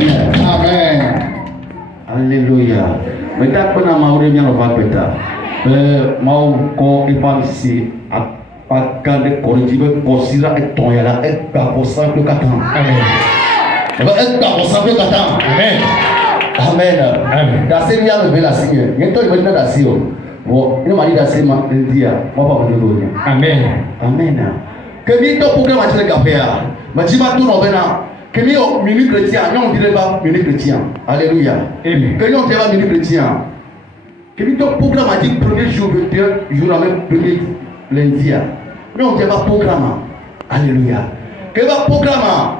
Amen. Alléluia. Maintenant, on a marre bien on va péter. Mau ko ipam si apakan de corrigible considère et ton yala et babosa le katan. Amen. Et babosa le katan. Amen. Amen. Amen. D'assez bien lever la signe. Bientôt il va d'assez. Bon, il m'a dit d'assez ma dia. Moi pas me donner. Amen. Amen. Que mi to programme à le café. Ma dit ma tout non venant. Que mi au minute chrétien, non dirait pas minute chrétien. Alléluia. Amen. Que non dirait pas minute chrétien. Que mi to programme à dire premier jour, jour avec premier lundi. Non dirait pas programme. Alléluia. Que va programme.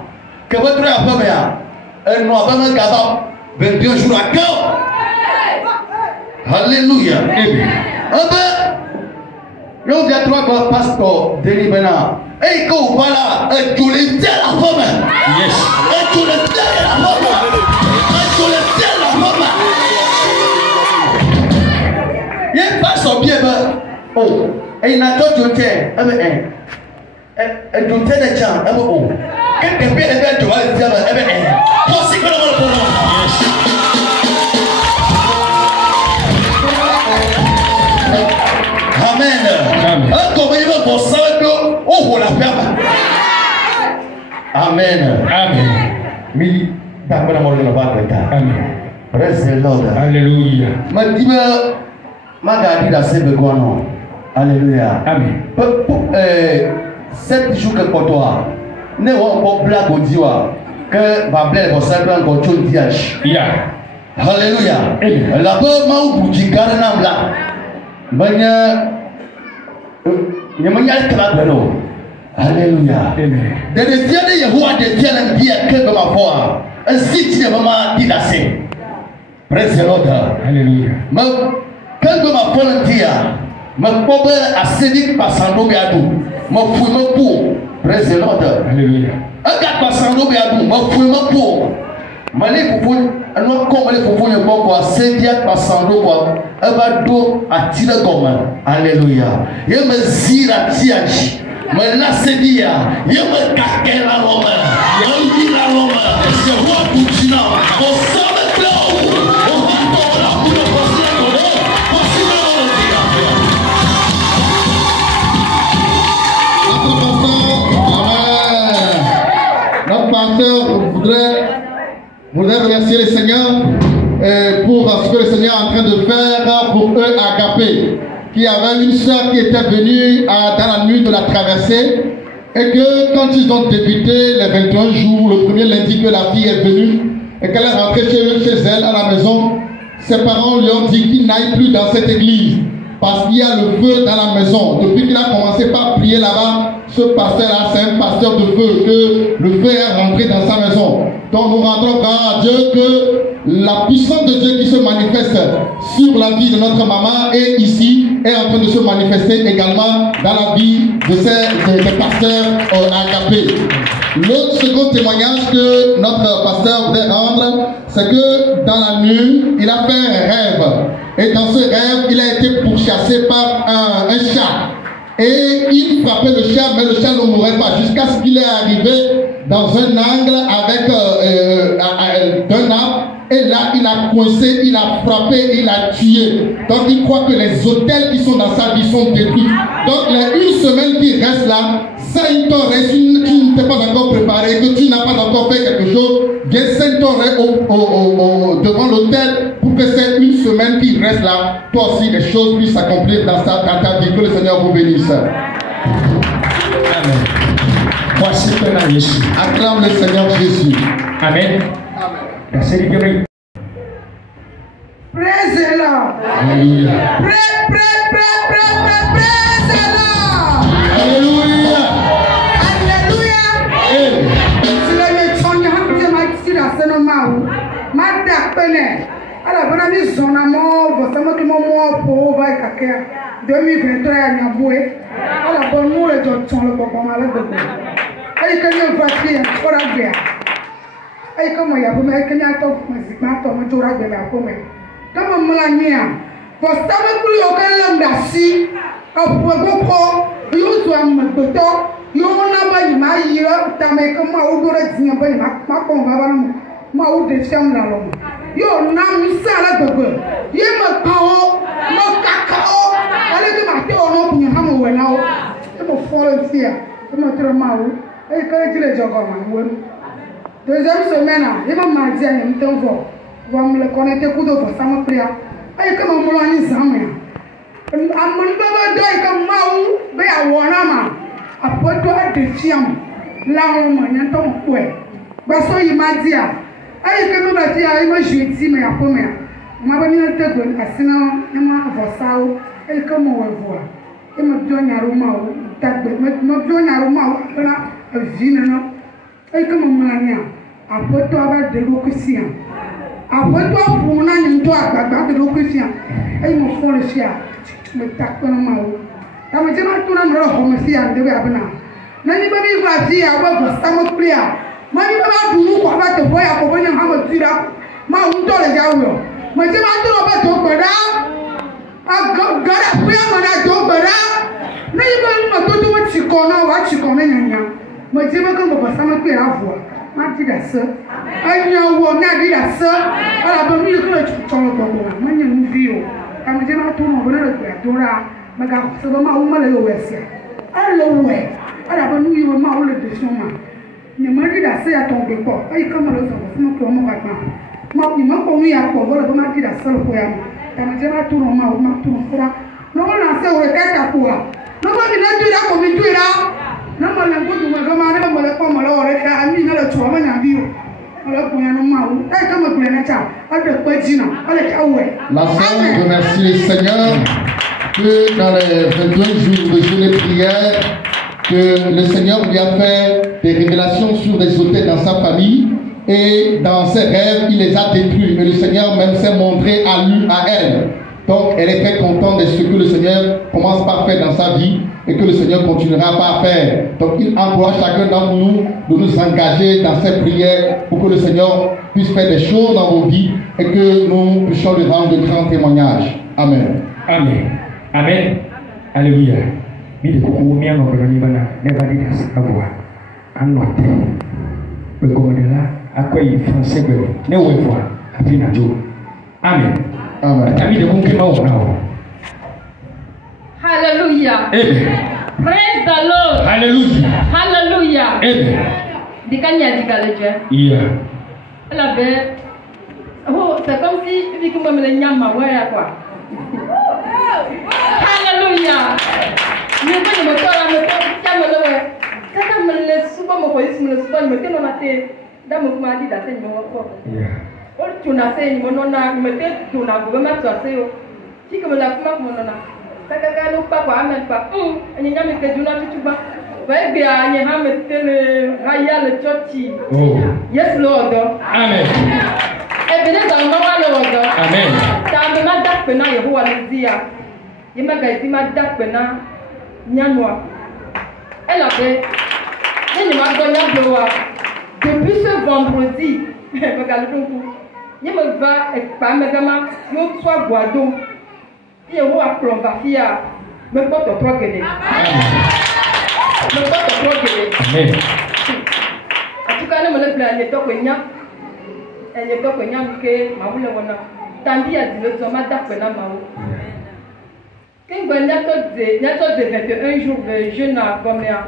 Que votre affaire un noir pas me capable 22 jours à cœur. Alléluia. Amen. Non dirait trois pasteur délibérant. Et qu'on va là, et tu les tiens la femme. Yes. Et tu les tiens la femme. Et tu les tiens la femme. Il n'y a pas son pied. Oh. Et il n'a pas de tiens. Et tu tiens les tiens. Oh. Quand tu fais les tiens, tu vas les tiens. Possible de le prendre. Amen. Amen. Comment il va pour ça? Oh, la ferme. Amen. Amen. Mili, d'accord, on va le voir. Amen. Praise the Lord. Alléluia. Ma dit, ma gardé la sève de Guano. Alléluia. Amen. 7 jours que pour toi, ne va pas blague au diwa que va blague au sacre encore tout diage. Alléluia. Amen. Là-bas, ma ou bougie garnam là. Banya. Alléluia. De destinée de Yahweh de Dieu n'a dit que de ma foi. Un site de maman dit assez. Praise the Lord. Alléluia. Mais quand de ma foi dit, ma pauvre a séduit par Sando Biadou. Ma fouille ma peau. Praise the Lord. Alléluia. Un gars par Sando Biadou. Ma fouille ma peau. Malé pour nous comme les pour nous quoi séduit par Sando quoi. Un bateau à tirer comme. Alléluia. Il me zira tiachi. Mais là c'est dit, il me caque la Rome. Il dit la Rome. C'est roi Poutine. On s'en met là. On va pas là pour le passer à l'eau. Notre pasteur voudrait remercier le Seigneur pour ce que le Seigneur est en train de faire pour eux à Agapé, qui avait une soeur qui était venue dans la nuit de la traversée et que quand ils ont débuté les 21 jours, le premier lundi que la fille est venue et qu'elle est rentrée chez elle à la maison, ses parents lui ont dit qu'il n'aille plus dans cette église parce qu'il y a le feu dans la maison. Depuis qu'il a commencé par prier là-bas, ce pasteur-là, c'est un pasteur de feu, que le feu est rentré dans sa maison. Donc nous rendons grâce à Dieu que la puissance de Dieu qui se manifeste sur la vie de notre maman et ici est en train de se manifester également dans la vie de ces pasteurs Agapé. L'autre second témoignage que notre pasteur voudrait rendre, c'est que dans la nuit, il a fait un rêve. Et dans ce rêve, il a été pourchassé par un chat. Et il frappait le chat, mais le chat ne mourait pas jusqu'à ce qu'il est arrivé dans un angle avec d'un arbre. Et là, il a coincé, il a frappé, il a tué. Donc, il croit que les hôtels qui sont dans sa vie sont détruits. Donc, les une semaine qui reste là, ça, il t'aurait, si tu ne t'es pas encore préparé, que tu n'as pas encore fait quelque chose, viens s'entourer devant l'hôtel pour que c'est une semaine qui reste là, toi aussi, les choses puissent s'accomplir dans ta vie. Que le Seigneur vous bénisse. Amen. Voici que Jésus. Acclame le Seigneur Jésus. Amen. Praise the Lord. Alléluia. Praise the Lord. Alléluia. Alléluia. Si le chonye hamte makisira seno mau, mata pene. Ala bana mi zona mo, bosama ki mo po vai kakea. 2023 ya nyabue. Ala bonu le joton le boko mala bebe. Ayi kanyo fati ya ora bia. Ayi kama ya bume ayi kanya to mazima to mo tora bia ya kome. Kama mlanyia. Bosama kuli okala ndasi. Apogoko yuzu ambeto. Yo na ba yima yira tame kama udora tinya ba yima makomba ba ma ou de fiam la l'homme. Yo nam sala bebe. Ye me kao, me kakao. Allez que ma théo non pour hamo wenao. Et me fole tia. Et me tra maou. Et quand il est jogo man. Deuxième semaine, il m'a mardi à un temps. Va me le connecter coup de force, ça me pria. Et comme on me l'a dit, ça m'a. Amon baba doy comme maou, be a wonama. Après toi de fiam. Là on m'a n'y entend quoi. Baso il m'a dit ayi que me bati ayi ma jeudi mais après mais ma ba ni te go asina e ma vosawo e que mo wevoa e ma bio nyaro ma o tagbe ma bio nyaro ma o na vina no e que mo manya après toi ba de go kusia après toi pour na ni to agbagba de go kusia e mo fon le sia me takpe na ma o ta me jema tu na mo ho me sia de be abna na ni ba bi va fi a ba vosawo plia mani baba dunu ko ba te boya ko bonya ha ma tira ma un to le jawo ma je ma to ba to gbada a gara puya ma na to gbada na yi ba ma to to wa chi ko na wa chi ko me nyanya ma je ma ko ba sa ma pe avu ma ti da se anya wo na di da se ala ba mi ko to lo ko ma nya mu vi o ka ma je ma to mo bo na le gba dora ma ga so ba ma wo ma le yo wesia ala we ala ba mi yo ma wo le de so ma ne mari da se ya tombe po ai kama lo so mo ko mo ka ma ni ma ko mi ya ko bo lo ma ti da se lo ko ya ta ma je ma tu no ma tu no fura no na se o ka ta ko no ba mi na tu ra ko mi tu ra na mo le ko tu ma ga ma ne mo le ko mo lo re ka ami na le tu ma nya bi o lo ko ya no ma o ai kama ku na cha a de ko jina a le ka we la sainte remercie le Seigneur que dans les 22 jours de jeûne et prière que le Seigneur lui a fait des révélations sur des hôtels dans sa famille et dans ses rêves, il les a détruits. Mais le Seigneur même s'est montré à lui, à elle. Donc elle est très contente de ce que le Seigneur commence par faire dans sa vie et que le Seigneur continuera par faire. Donc il encourage chacun d'entre nous de nous engager dans cette prière pour que le Seigneur puisse faire des choses dans vos vies et que nous puissions lui rendre de grands témoignages. Amen. Amen. Amen. Alléluia. Mi de beaucoup mieux en ordonnée bana ne va dire ça voix en note le commandant à quoi il français ne ouais voir après na jo amen amen ami de beaucoup ma on hallelujah amen praise the Lord hallelujah hallelujah amen dikanya dikaleje yeah la be oh c'est comme si vi comme me nyama ouais quoi hallelujah mais quand je me tourne, je me tourne, quand je me souvent me voyais, je me souvent me tourne la tête, dans mon mari d'assez me encore. Oh, tu n'as pas ni mon nom, me tête, tu n'as pas vraiment choisi. Si comme la femme mon nom, ça quand nous pas quoi, même pas. Il y a même que tu n'as plus pas. Ouais, bien, il y a même que Raya le Chochi. Yes, Lord. Amen. Et bien, dans le moment Lord. Amen. T'as même d'acte na Yehou à le dire. Il m'a gagné ma d'acte na. Elle avait depuis ce vendredi, il me va et pas me gama, il soit boideau. Il y a un plombafia, me porte trop gueule. Me porte trop gueule. En tout cas, nous me plaît, elle est toquenya. Elle est toquenya, que ma boule wana. Tandis à dire, tu m'as d'appelé ma boule. Quand on a 21 jours de jeûne à Goméa,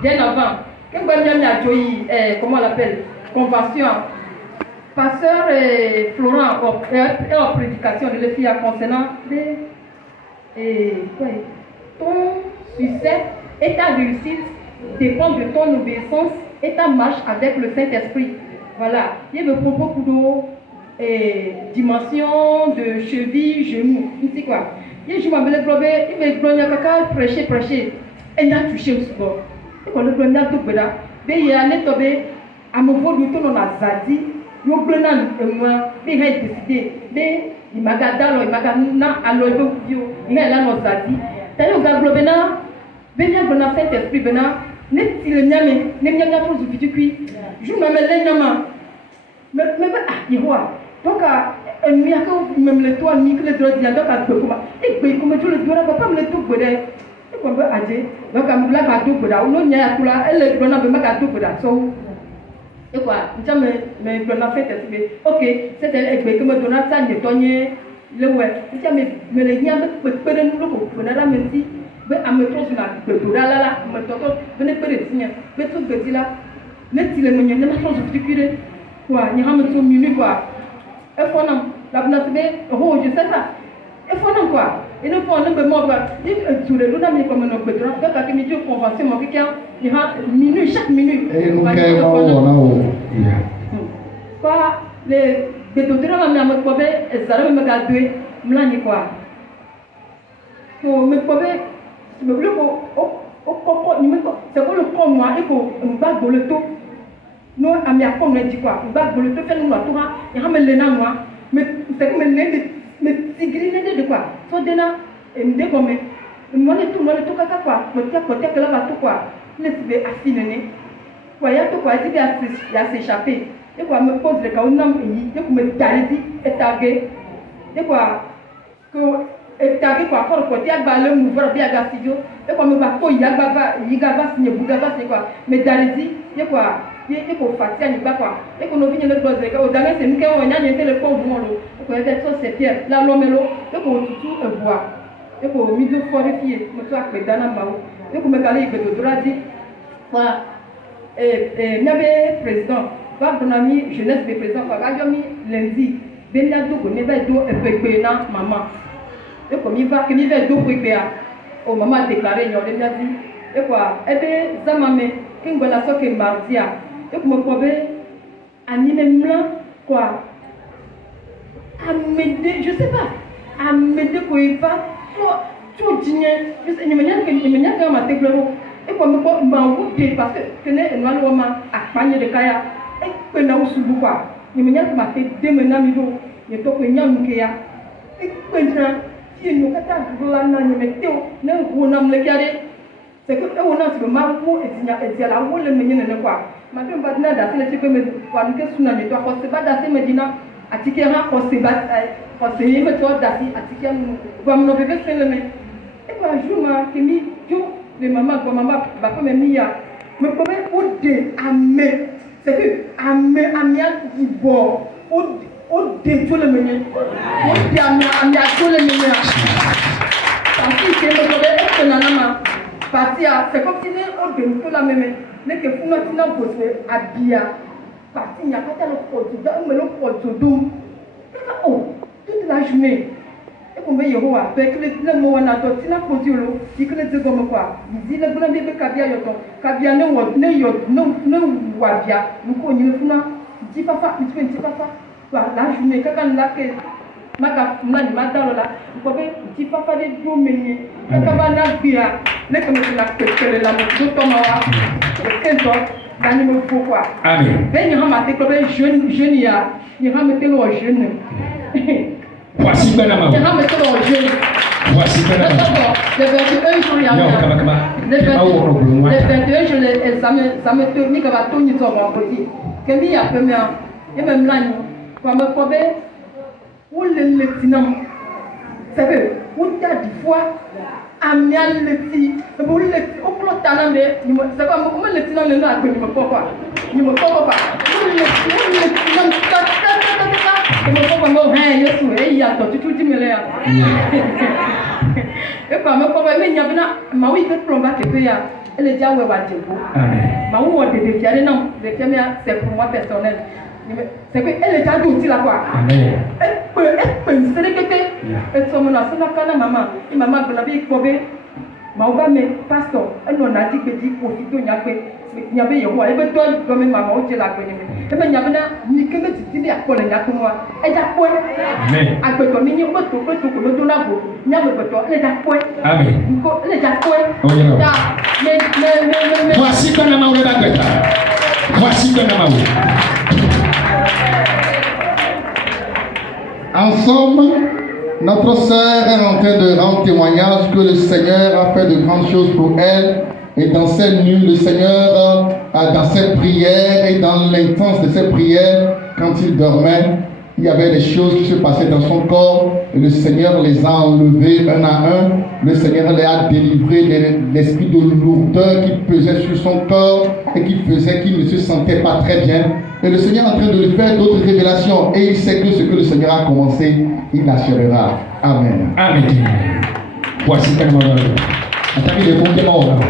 bien avant, quand on a joui, comment on l'appelle, convention, pasteur Florent est en prédication de l'EFIA concernant ton succès et ta réussite dépend de ton obéissance et ta marche avec le Saint-Esprit. Voilà, il y a beaucoup de dimensions de cheville, genoux, tu sais quoi. Il joue avec le globe, il me plonge caca, prêcher. Et il a touché au sport. Et quand le plonge tout beda, il y a allé tomber à mon beau du ton a zadi, il plonge et moi, il a décidé, il m'a gardé, il m'a gardé, à l'eau, il a là nos zadi. T'as eu un globe là, venez dans la fête esprit bena, n'est il le nyame, n'est pas trop du cuit. Je m'amène les nyama. Mais il voit. Donc, même le toit, ni que les droits d'y donc à peu et puis, comme je le dois, pas me le tout pour des. Et comme donc, à me la tout pour là, ou non, il y a tout là, elle le donne à me mettre à tout pour là. So, Et quoi, je me fait ok, c'est elle qui me donne ça, je donne le web. Je me les liens de nous, on a la menti, mais à me trouver là, me toque, venez pas les signes, mais tout petit là, net si les moyens de ma chose de curer, quoi, il y a un peu de minutes, quoi. Et faut non, la bonne oh, je sais ça. Et faut non, quoi. Et nous faut un peu moins, sur les deux amis comme un peu de rapport, quand il me convention, mon quelqu'un, il y a minute, chaque minute. Et nous, on quoi, les docteurs m'ont mis à me trouver, et ça me garde, m'lani quoi. Pour me trouver, je me voulais au coco, c'est pour le corps moi, et pour un bac de l'auto. Nous, à mes accords, on dit quoi, un bac de l'auto, fait nous à toi, et ramène les nains moi, mais c'est comme me tigriner de quoi, soit de là, et me dégommer. Moi, le tout, caca quoi, me dire peut-être que là, va tout quoi, laissez affiner. Voyez tout quoi, il y a s'échapper. Et quoi, me pose le cas, on a mis, et quoi, me tailler, et taguer, et quoi, que, et taguer quoi, pour le côté, à balai, m'ouvrir bien à studio, et quoi, me va, il y a gava, signé, bougava, c'est quoi, me tailler, et quoi, et quoi, fatigué, n'y pas quoi, et qu'on a vu le boss, et au dernier, c'est nous qui avons été le pauvre monde, et quoi, et ça, c'est pierre, là, l'homme et l'eau, et qu'on tout bois, et qu'on mis deux fois les filles, me soit que dans la main, et qu'on me calait, et que de droit dit, voilà, et il y avait président. Mon ami jeunesse de président, j'ai mis lundi, ben là do ne va do e na maman. Et comme il va do bébé oh maman a déclaré il y a dit et quoi et ben ça mame kingo la so ke mardia et comme ko be anime blanc quoi amede je sais pas amede ko il va tout dîner juste il me n'y a que ma tête et comme ko m'envoyer parce que ne no lo ma akpanye de kaya et que na usubu quoi ni menya ma te demena mi do ni to ko nyam ke ya et que na si no kata dola na ni meteo na wona mlekare c'est que on a ce ma ko et la wole menyene ne quoi ma te ba na da se ko me kwa nke suna ni to ko se ba da se medina atike ha ko se ba ko se me to da si atike va me no bebe se le me et quoi jour ma ke mi jo les maman ko maman ba ko me mi ya me ko be o de ame c'est que amial du bord au détour le menu au amial tout le menu parce que le problème est que nanama parti c'est comme si on détour la même mais que pour nous n'a pas habillé parti il y a pas le produit mais le produit oh toute la journée et comme il y a avec le mot on a d'autres n'a produit le dit que les comme quoi il dit le blanc bébé kabia ne wabia nous connaissons funa dit papa tu peux dire papa la journée quand là que maka mani madalo là vous pouvez dit papa de dominer quand va na bia ne comme la que la moto tomawa que donc dans le mot quoi amen ben il va mettre comme jeune ya il va mettre le jeune voici ben maman il va mettre le jeune voici ben maman le 21 jour il y a le 21 jour ça me tourne comme à tout ni sur mon petit que mi a première et même là comme comme ou le tinam c'est que ou ta di fois amial le ti pour le au plan tanam de c'est comme le tinam le na ko ni me quoi ni me quoi pas le tinam ta me quoi mo hein yesu e ya to tu di me le et quoi me quoi me nya bina ma wi ke plomba ke ya elle dit ouais wa djebo ma ou on de fier non de fier c'est pour moi personnel c'est que elle est déjà aussi là quoi elle peut c'est que elle sont là c'est la kana maman et maman que la vie kobe ma ou ba me pasteur elle on a dit que dit pour tout nya be yewa e be do comme maman o je la ko ni e be nya be na ni ke me ti bi akole nya ko wa e ja ko amen agbe to mi ni o to ko do na go nya be to e ja ko amen ko e ja ko da me voici quand maman o ba gbeta voici quand maman En somme, notre sœur est en train de rendre témoignage que le Seigneur a fait de grandes choses pour elle. Et dans cette nuit, le Seigneur, dans cette prière et dans l'intense de cette prière, quand il dormait, Il y avait des choses qui se passaient dans son corps et le Seigneur les a enlevées un à un. Le Seigneur les a délivrés de l'esprit de lourdeur qui pesait sur son corps et qui faisait qu'il ne se sentait pas très bien. Et le Seigneur est en train de lui faire d'autres révélations et il sait que ce que le Seigneur a commencé, il l'achèvera. Amen. Amen. Voici tellement de attaquez les bons démons.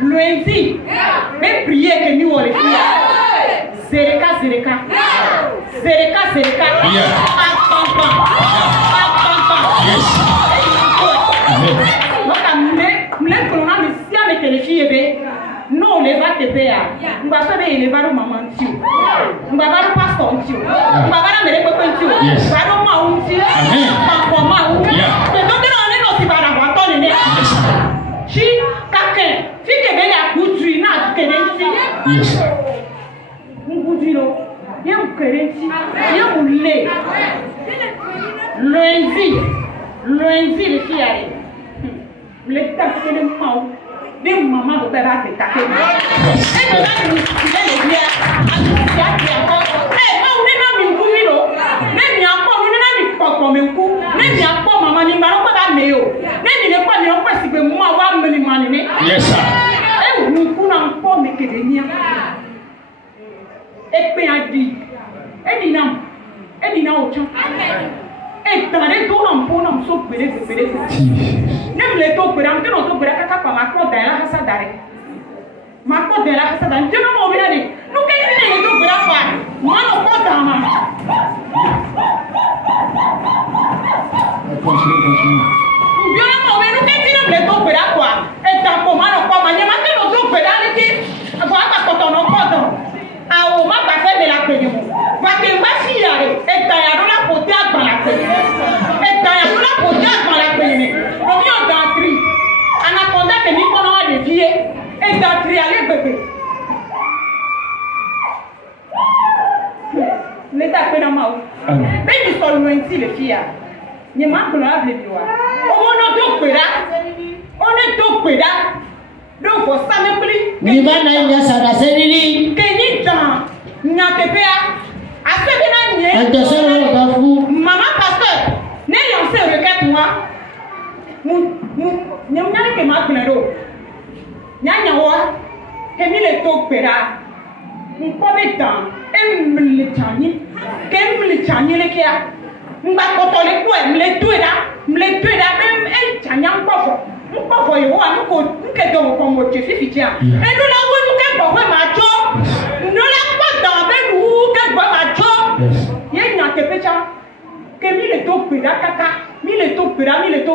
Lundi, mais prier que nous on les fait. Zereka. Non, les va te payer. On va faire les va maman tio. On va faire pasteur tio. On va faire les copains tio. Va donc maman tio. Papa maman. Mais donc on est aussi par la voiture né. Si quelqu'un, si que ben la couture na que nensi. On couture lo. Bien on kerensi. Bien on lait. Lundi les filles arrivent. Les taxes de maman. Des mamans de père à te taper. Et de là, nous les biens. Eh, on est dans une commune. Même il y a encore, on est dans une commune. Même il y a encore, maman, il n'y a pas de méo. Même il n'y a pas de méo, si que moi, on va me demander. Yes, sir. Et nous pouvons pas me que des niens. Et puis, on dit, et dit non, au champ. Et dans les deux, on peut nous sauver. Même les taux, on peut nous sauver par ma côte de la race d'arrêt. Ma côte de la race d'arrêt. Je ne m'en vais aller. Nous, qu'est-ce que nous devons faire? Moi, on peut dans ma. Continue. Je ne m'en vais. Nous, qu'est-ce que nous devons faire quoi? Et dans comment on peut manier? Ma que nous devons faire aller. Voilà quand on en compte. Ah, on m'a pas fait de la paix. Va que ma fille arrive. Et dans la côté dans la paix. Et dans la côté dans la paix. On vient d'entrer. Anaconda que nous connaissons les vieux. Et d'entrer à les bébés. L'état fait dans ma vie. Mais ils sont loin ici, les filles. Ni ma couleur les doigts. On est donc là. On est donc là. Donc pour ça me plie. Ni va na nya sada senini. Que ni dans na pepea. À ce que na Ante sero ka fu. Maman pasteur. Ne lancez requête moi. Ni on a que ma couleur. Nya wa. Que mi le donc là. On peut dans militani que militani le kia mba kotole ko mle tueda même e chanya mpo yo wa nko nke do ko mo che fifitia e no la wo nke bo we ma jo no la ko do be nu ke bo ma jo ye nya te pecha ke mi le to peda kaka mi le to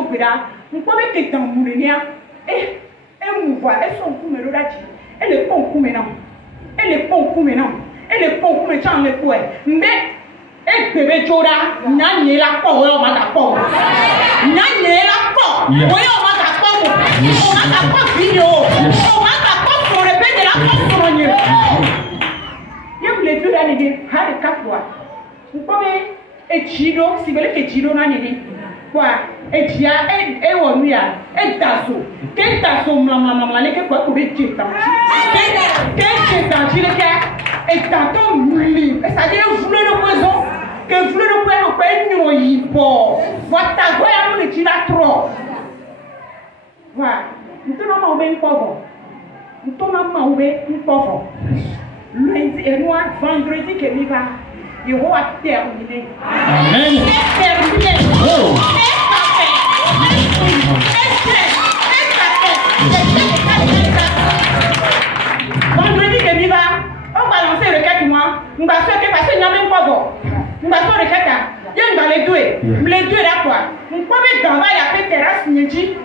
peda mpo be ke tan murenia e mu va e so ku me ro dachi e le pon ku me na et le pont me chant le pouet mais et bébé chora nyanye la po o ma ta po nyanye la po o ma ta po o ma ta po video o ma ta po sur le bébé la po sur le yo le tu la ni ha de kapwa mpobe e chido si bele ke chido na ni kwa e tia e wo nu ya e taso ke taso mla le ke kwa ko be chita ke chita chile ke et t'entends mouler. C'est-à-dire, vous voulez le poison, que vous voulez le poison, que vous voulez le poison. Votre voix, vous le tirez trop. Voilà. Nous sommes en pauvre. Nous sommes en pauvre. Lundi et moi, vendredi, que nous va, il va terminer. Amen. Terminer. Vendredi, que nous va. On va lancer le requête moi. On va faire que parce qu'il n'y a même pas bon. On va faire le requête là. Il y a les deux. Les deux là quoi. On peut mettre dans la terrasse Nyeji.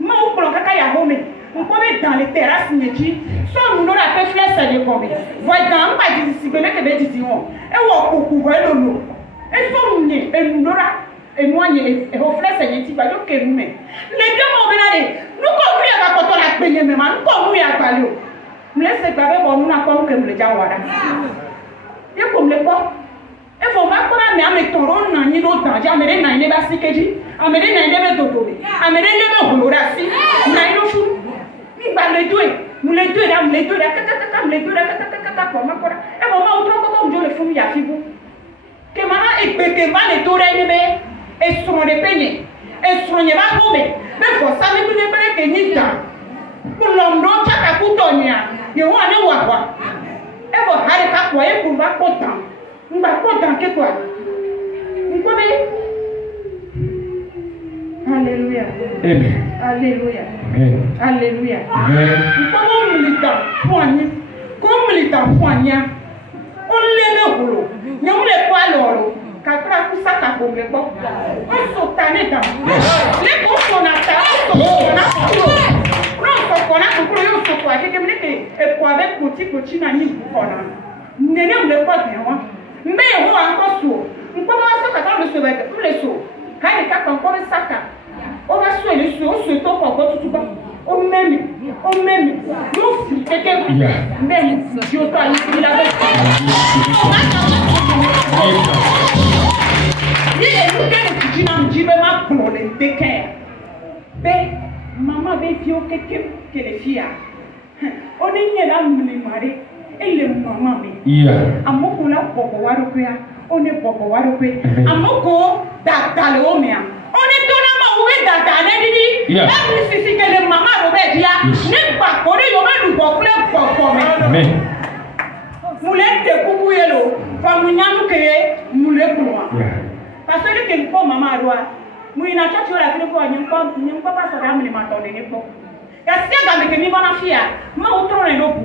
Moi on prend caca ya home. On peut mettre dans les terrasses Nyeji. Soit nous la fait flèche ça décombé. Voilà on va dire si belle que be dit on. Et on coucou voilà l'eau. Et soit nous et nous là et moi et on flèche ça Nyeji ba donc que nous mais. Les deux m'ont venadé. Nous comme lui va quand on a payé même nous comme lui a parlé. Laissez pas bon nous n'a pas que me le jawara. Et comme le quoi e faut pas qu'on a mis toron na ni do danger amere na ile ba sikeji amere na ile be dodobe amere ile be holorasi na ile fu ni ba le doe nous le doe là kaka le doe kaka comme quoi e faut pas autre comme je le fou ya fibu que mama e peke ma le tore ni be e sono de peñe e sono ba hobe be for sa me ni be ke ni ta pour l'homme chaka kutonia yo wa ni wa e faut hare ka kwa e pour ba potan on va pas tanker quoi. Vous comprenez? Alléluia. Amen. Alléluia. Amen. Alléluia. Amen. Comme militant poignée. Comme militant poignée. On l'aime au boulot. Mais on les voit alors. Quand on ça ta bombe bon. On saute à l'état. Les bons qu'on a on a tout sur quoi quelqu'un me dit et pour avec petit na ni pour on a. Nene on le pas bien. Mais on a encore sous. On peut pas ça quand on le sauve tous les sous. Quand il y a encore le sac. On va sur les sous, on se tope encore tout bas. On même. Nous si quelqu'un même Dieu toi il avait. Il est nous que tu n'as dit pas pour les décaire. Mais maman veut dire que les filles. On est là me marier. Et le maman mais amoko la boko warope on est boko warope amoko data le omea on est dona ma oué data ne didi la si que le maman robe dia ne pas ko yo me lu boko le boko me moulé de kuku yelo fa munyanu ke moulé kwa parce que ko maman roa muina chacho la tele ko nyimpa pas so ramni matone ne ko ya sega me ke ni bana fia ma utro ne lobu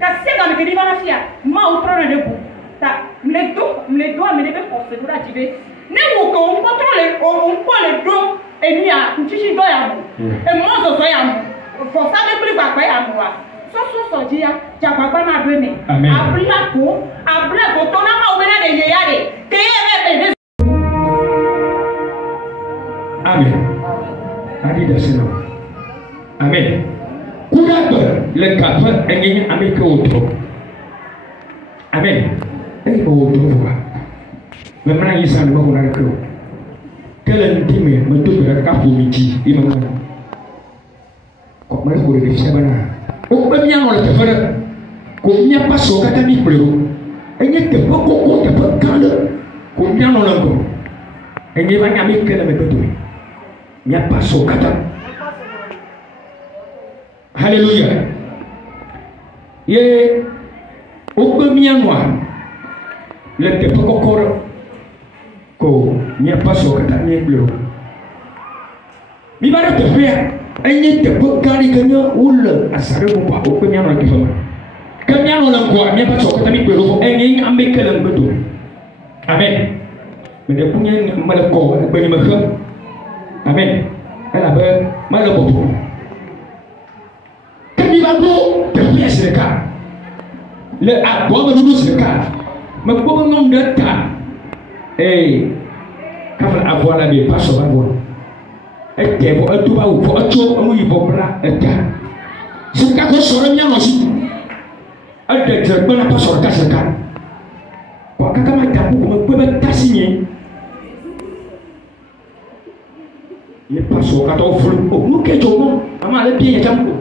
ka sega me ke ni bana fia ma utro ne lobu ta me do me debe procédure activer ne wo ko on contrôle on le do e ni a nchichi do ya mo e mo zo ya mo for sa me pri gbagba ya mo wa so ji ya jagbagba na do me abla ko to na ma o me na de ye ya de ke ye me Amen. Adi dasino. Amen. Kudato le kafa engi ameke otro. Amen. Eh, oh, tu vois. Mais maintenant, il s'en va qu'on a le cœur. Quel est le thème? Mais tout le cas pour midi, il m'a dit. Comment est-ce que vous réfléchissez à ça? On peut bien le faire. Combien passe au catami plus haut? Et il n'y a pas beaucoup de calme. Combien on l'a encore? Et il n'y a pas de que la méthode. Il n'y a pas au catami. Alléluia. Et au premier mois, le dépôt encore, il n'y a pas au catami plus haut. Mais il va te faire. Et il n'y a pas de gagnant ou le assaut au premier mois. Quand il y a un quoi, il n'y a pas de chose qui peut et il y a un mec qui l'a besoin. Amen. Mais les premiers malacos, les premiers malacos. Amen. Elle a besoin malacos. Quand il va de pièces le cas. Le abois de nous le cas. Mais pour un nombre de temps. Et quand on a voir la vie, pas sur la voie. Et tu vas tout va ou pour un jour, on y va là et là. C'est quand on sort bien aussi. Ada terbaik apa surga sekarang? Kau kakak macam aku membuat signé. Il pas surga atau full. Oh, mungkin cuma, ama ada dia macam tu.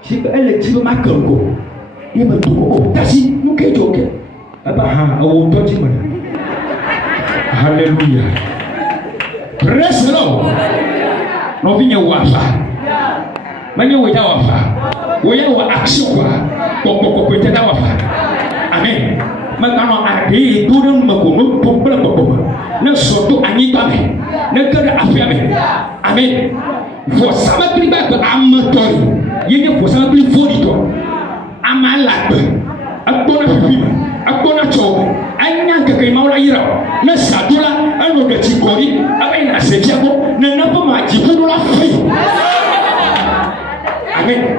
Si elle si makan ko. Ia betul oh, tasi mungkin juga. Apa ha, awak tu cuma. Haleluya. Praise the Lord. Novinya wafa. Mana wajah wafa. Wajah wa aksi wa. Pokok kita wafa. Amin. Makanya ada itu yang mengunut pembela pembela. Nesuatu anita amin. Negara afi amin. Amin. Forçava pribar amatori. Ia forçava pri forito. Amalat. Akona fima. Akona chow. Anya kekai mau lahir. Nesadula anu decikori. Apa yang asetia ko? Nenapa majibu la fi. Amin.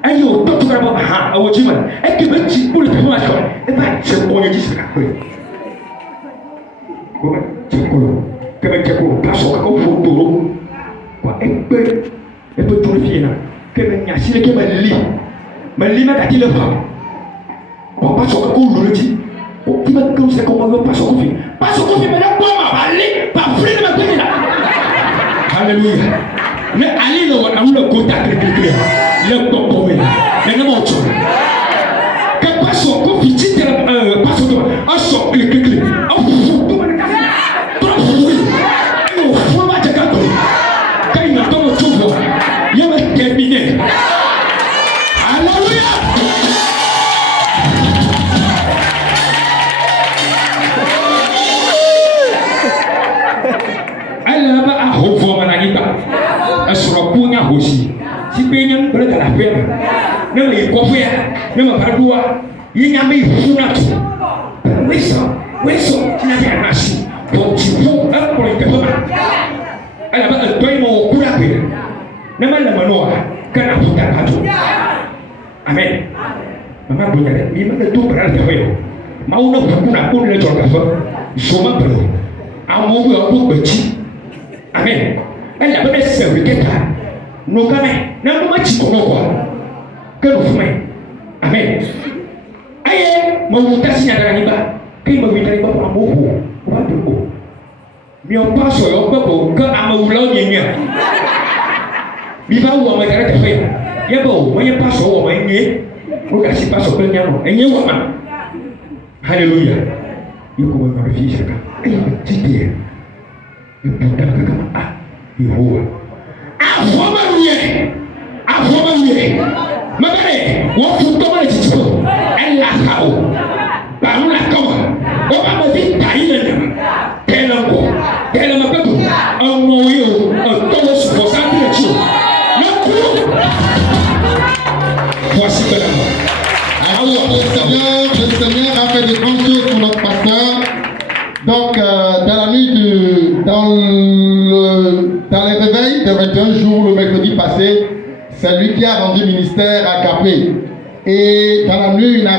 Ayo, tu tu kerana ha, awak cuma, kita benci boleh terima kasih. Baca punya jis kakak. Kau cakap, kita cakap, pasok kau foto, kau ekpe tu fina, kita nyasi lagi meli macam tu lepas. Kau pasok kau dulu je, kau tiba kau sekarang kau pasok kopi mana kau balik, bafri macam tu lah. Haleluya. Ne ali lo anu lo kota kiri. Le topo mena, ne mau curi. Kenapa sok fiti dalam pasok tu? Asok klik. Afu tu mana? Terus, ayo, forma jaga tu. Kau nak tahu cuba? Yang terbiне. Haleluya. Allah ba ahu forma lagi tak? Asrok punya hosi. Si penyen berada di dalam, neli kopi, neli berdua, ini kami funat. Weso, nanti nasi, pocipu, apa boleh terima? Ada apa? Tuai mau kurang dia, nama menua, kerana bukan kaju. Amin. Mama punya, ini mana tu berada di dalam. Mau nak pun lecor kafe, semua perlu. Amu aku benci. Amin. Ada apa? Sertifikat. No kame na no machi kono kwa kero fume amen aye mawuta sinya dara niba kai mawita niba pa moho wa do mi o paso yo babo ka amawulo nyenya mi ba wo ma dara tefe ya bo mo ye paso wo ma nye ro ka si paso pe nyano enye wo ma haleluya yo ko ma fi shaka ai titi yo puta ka ma yo Afọmawiye, magare, wọ́n fún tọ́mọ̀ ìtìtìkọ̀, ẹ̀làkà o, bàrún làkà wà, wọ́n bá mọ̀ sí tàyí lẹ́nà, tẹ́lẹ̀mọ̀ pẹ̀tù, ọmọ yìí o, ọ̀tọ́wọ́ sùpọ̀ sáàtì ẹ̀tì o, lọ́kù. Voici bẹ́ẹ̀ mọ̀. Alors, le Seigneur a fait de grandes choses pour notre pasteur. Donc, dans la nuit dans les réveils de 21 jours, le mercredi passé, c'est lui qui a rendu ministère à Capé. Et dans la nuit, il n'a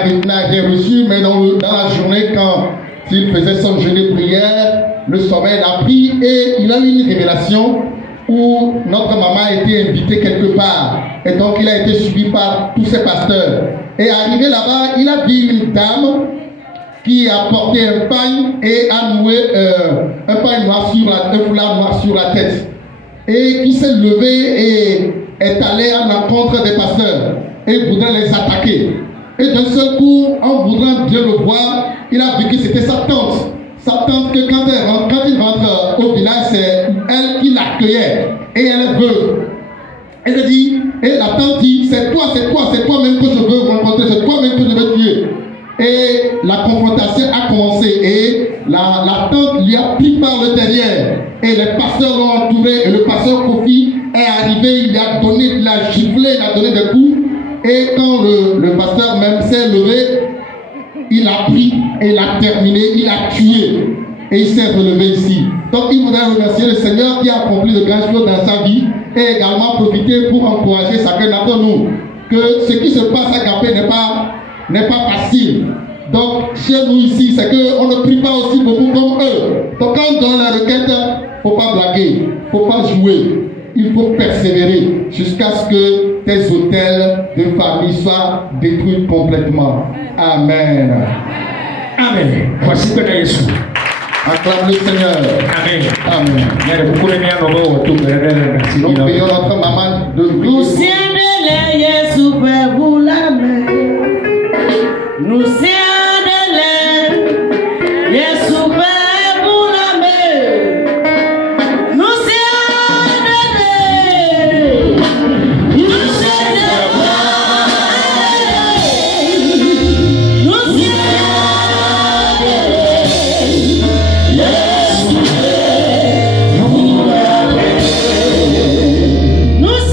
rien reçu, mais dans la journée, quand il faisait son jeûne de prière, le sommeil l'a pris et il a eu une révélation où notre maman a été invitée quelque part. Et donc il a été suivi par tous ses pasteurs. Et arrivé là-bas, il a vu une dame qui a porté un pagne et a noué un pagne noir sur un foulard noir sur la tête. Et qui s'est levé et est allé à l'encontre des pasteurs et voudrait les attaquer. Et d'un seul coup, en voulant bien le voir, il a vu que c'était sa tante. Sa tante, que quand il rentre au village, c'est elle qui l'accueillait. Et elle est veuve. Elle dit, et la tante dit, c'est toi-même que je veux rencontrer, c'est toi-même que je veux tuer. Et la confrontation a commencé et la tante lui a pris par le derrière. Et les pasteurs l'ont entouré et le pasteur Kofi est arrivé, il a giflé, il a donné des coups. Et quand le pasteur même s'est levé, il a pris et il a terminé, il a tué. Et il s'est relevé ici. Donc il voudrait remercier le Seigneur qui a accompli de grandes choses dans sa vie et également profiter pour encourager chacun d'entre nous que ce qui se passe à Gapé n'est pas facile. Donc chez nous ici, c'est qu'on ne prie pas aussi beaucoup comme eux. Donc quand on donne la requête, il ne faut pas blaguer, il ne faut pas jouer. Il faut persévérer jusqu'à ce que tes hôtels de famille soient détruits complètement. Amen. Amen. Voici que Jésus. Acclame le Seigneur. Amen. Amen. Nous prions notre maman de Nous siendele Yesu bebulame. Nous siendele Yesu bebulame. Nous siendele. Nous siendele. Nous siendele. Yesu bebulame. Nous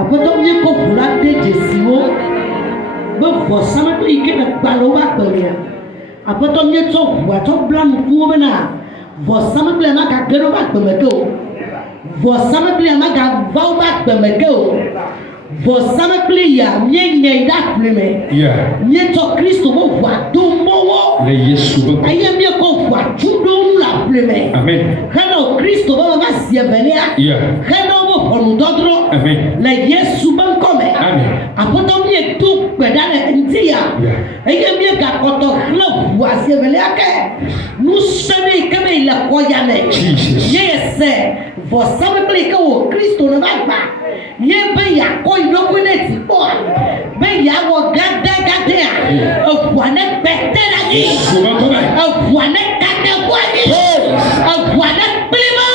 Apotɔ mi ko ʋula de dzesiwo be vɔsame kple yi ke le gbalewo va gbemea. Apotɔ mi tsɔ ʋua tsɔ bla ŋkuwo bena vɔsame kple ma gage ɖe woƒe agbeme ke o. Vɔsame kple ma gava woƒe agbeme ke o. Vɔsame kple ya mie nye yi ɖe aƒle me. Mie tsɔ Kristo ƒe ʋua do mɔwo. Le Yesu be. Eye mie kɔ ʋua tsu ɖo nu le aƒle me. Amen. Henɔ Kristo ƒe va si evelia. Henɔ woƒe ʋɔnudɔdrɔ̃. Amen. Le Yesu be ŋkɔme. Amen. Apotɔ mie to gbe ɖa le ŋuti ya. Eye mie gakɔtɔ xlẽ ʋua si evelia ke. Nusẽ ɖe yi ke be yi le xɔ ya me. Ye se vɔsame kple yi ke wo Kristo ne va gba. Ye be yakɔ yi ɖokui ɖe dzikpɔa. Be yawɔ gadɛgadɛa. Eʋua ne gbɛte ɖe dzi. Eʋua ne kate ʋua dzi. Eʋua ne kpli mɔ.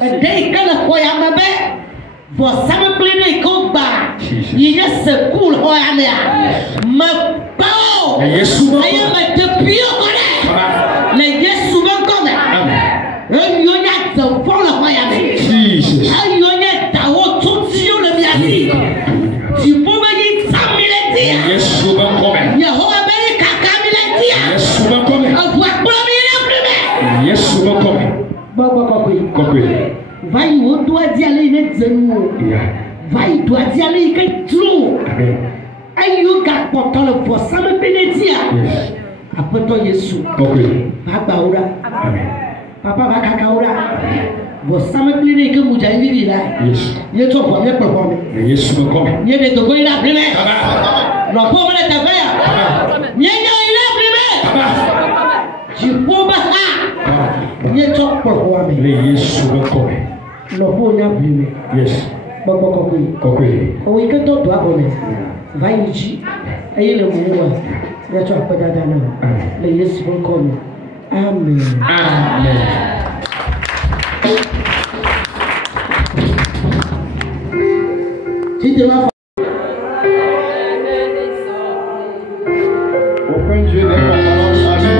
Eɖe yi ke le xɔ ya me be vɔsame kpli ɖe yi ke wogba. Yi nye sekul xɔ ya mea. Me kpa o. Eye me ɖeviwo kɔ ɖe. Le Yesu be ŋkɔme. Eyiwo nye adevɔ le xɔ ya me. Eyiwo nye dawo tutiwo le mia si. Dziƒo be yi ta mi le dia. Yehowa be yi kaka mi le dia. Eʋua kplɔ mi ɖe fli me. Gbɔgbɔ kɔkɔe. Va yi wo do adi ale yi ne dze nu o. Va yi do adi ale yi ke dro. Eyiwo gakpɔtɔ le vɔsame pe ne dia. Aƒetɔ Yesu. Va gba wo ɖa. Papa va kaka wo ɖa. Vɔsame kpli ne yi ke mudza yi vivi la. Ye tsɔ ʋua mie kplɔ xɔ me. Ye ɖe dogo yi ɖe aƒli me. Nɔƒewo le teƒe ya. Nye nya yi ɖe aƒli me. Dziƒo be ha. Ye tsɔ kplɔ xɔa me. Nɔƒewo nye aƒli me. Gbɔgbɔ kɔkɔe. Owó yi ke do do abɔ me. Va yi dzi. Eye le mo wa. Ya tsɔ akpedada na. Le Yesu ƒe ŋkɔme. Amen. Aucun Dieu n'est comparable à lui.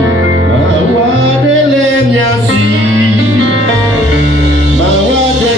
Mawadele miasi, mawade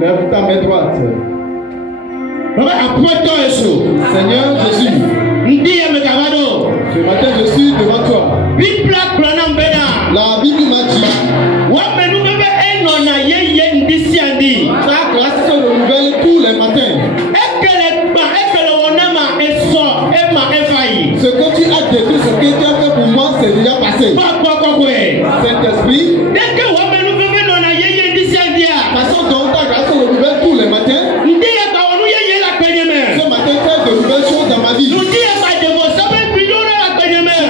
Lève ta main droite. Seigneur Jésus, ce matin je suis devant toi. La Bible m'a dit ta grâce se renouvelle tous les matins. Ce que tu as détruit, ce que tu as fait pour moi, c'est déjà passé. Saint-Esprit, façon dont ta grâce se renouvelle tous les matins. Ce matin, fais de nouvelles choses dans ma vie. Ce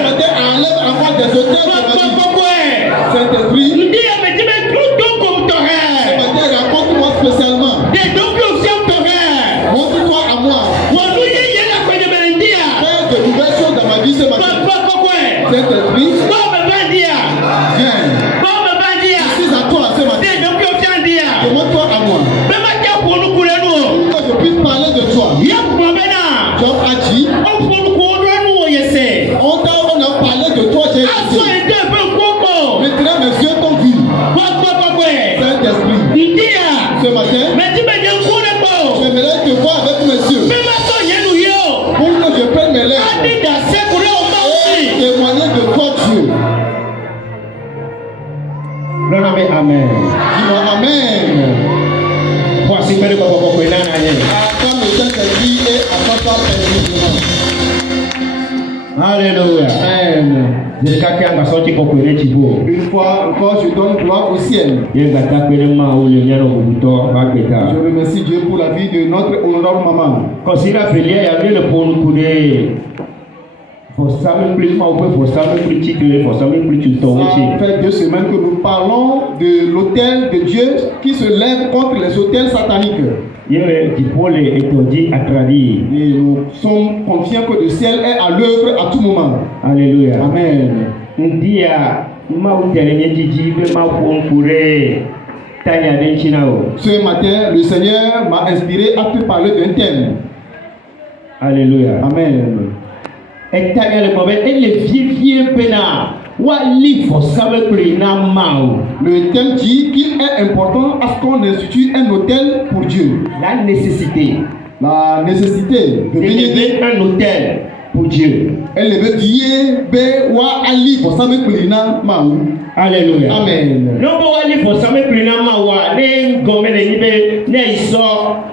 matin, enlève encore des auteurs dans ma vie. Saint-Esprit, ce matin, raconte-moi spécialement. Montre-toi à moi. Fais de nouvelles choses dans ma vie ce matin. Saint-Esprit, viens. Je suis à toi ce matin. Demande-toi à moi. Que je puisse parler de toi. Job a dit, on a parlé de toi, j'ai dit. Maintenant mes yeux t'ont vu. Saint-Esprit, ce matin, j'aimerais te voir avec mes yeux. Pour que je prenne mes lèvres et témoigner de toi, Dieu. Amen. Dis-moi Amen. Comme le Saint-Esprit est à papa personnellement. Alléluia. Amen. Une fois encore, je donne gloire au ciel. Je remercie Dieu pour la vie de notre honorable maman. Ça fait 2 semaines que nous parlons de l'autel de Dieu qui se lève contre les autels sataniques. Et nous sommes confiants que le ciel est à l'œuvre à tout moment. Alléluia. Amen. Ce matin, le Seigneur m'a inspiré à te parler d'un thème. Alléluia. Amen. Le thème dit qu'il est important à ce qu'on institue un hôtel pour Dieu. La nécessité de venir un hôtel pour Dieu. Elle veut dire be wa ali for same kulina mawu. Alléluia. Amen. Non, bon, ali for same kulina mawa. Ne gomme ne nibe ne iso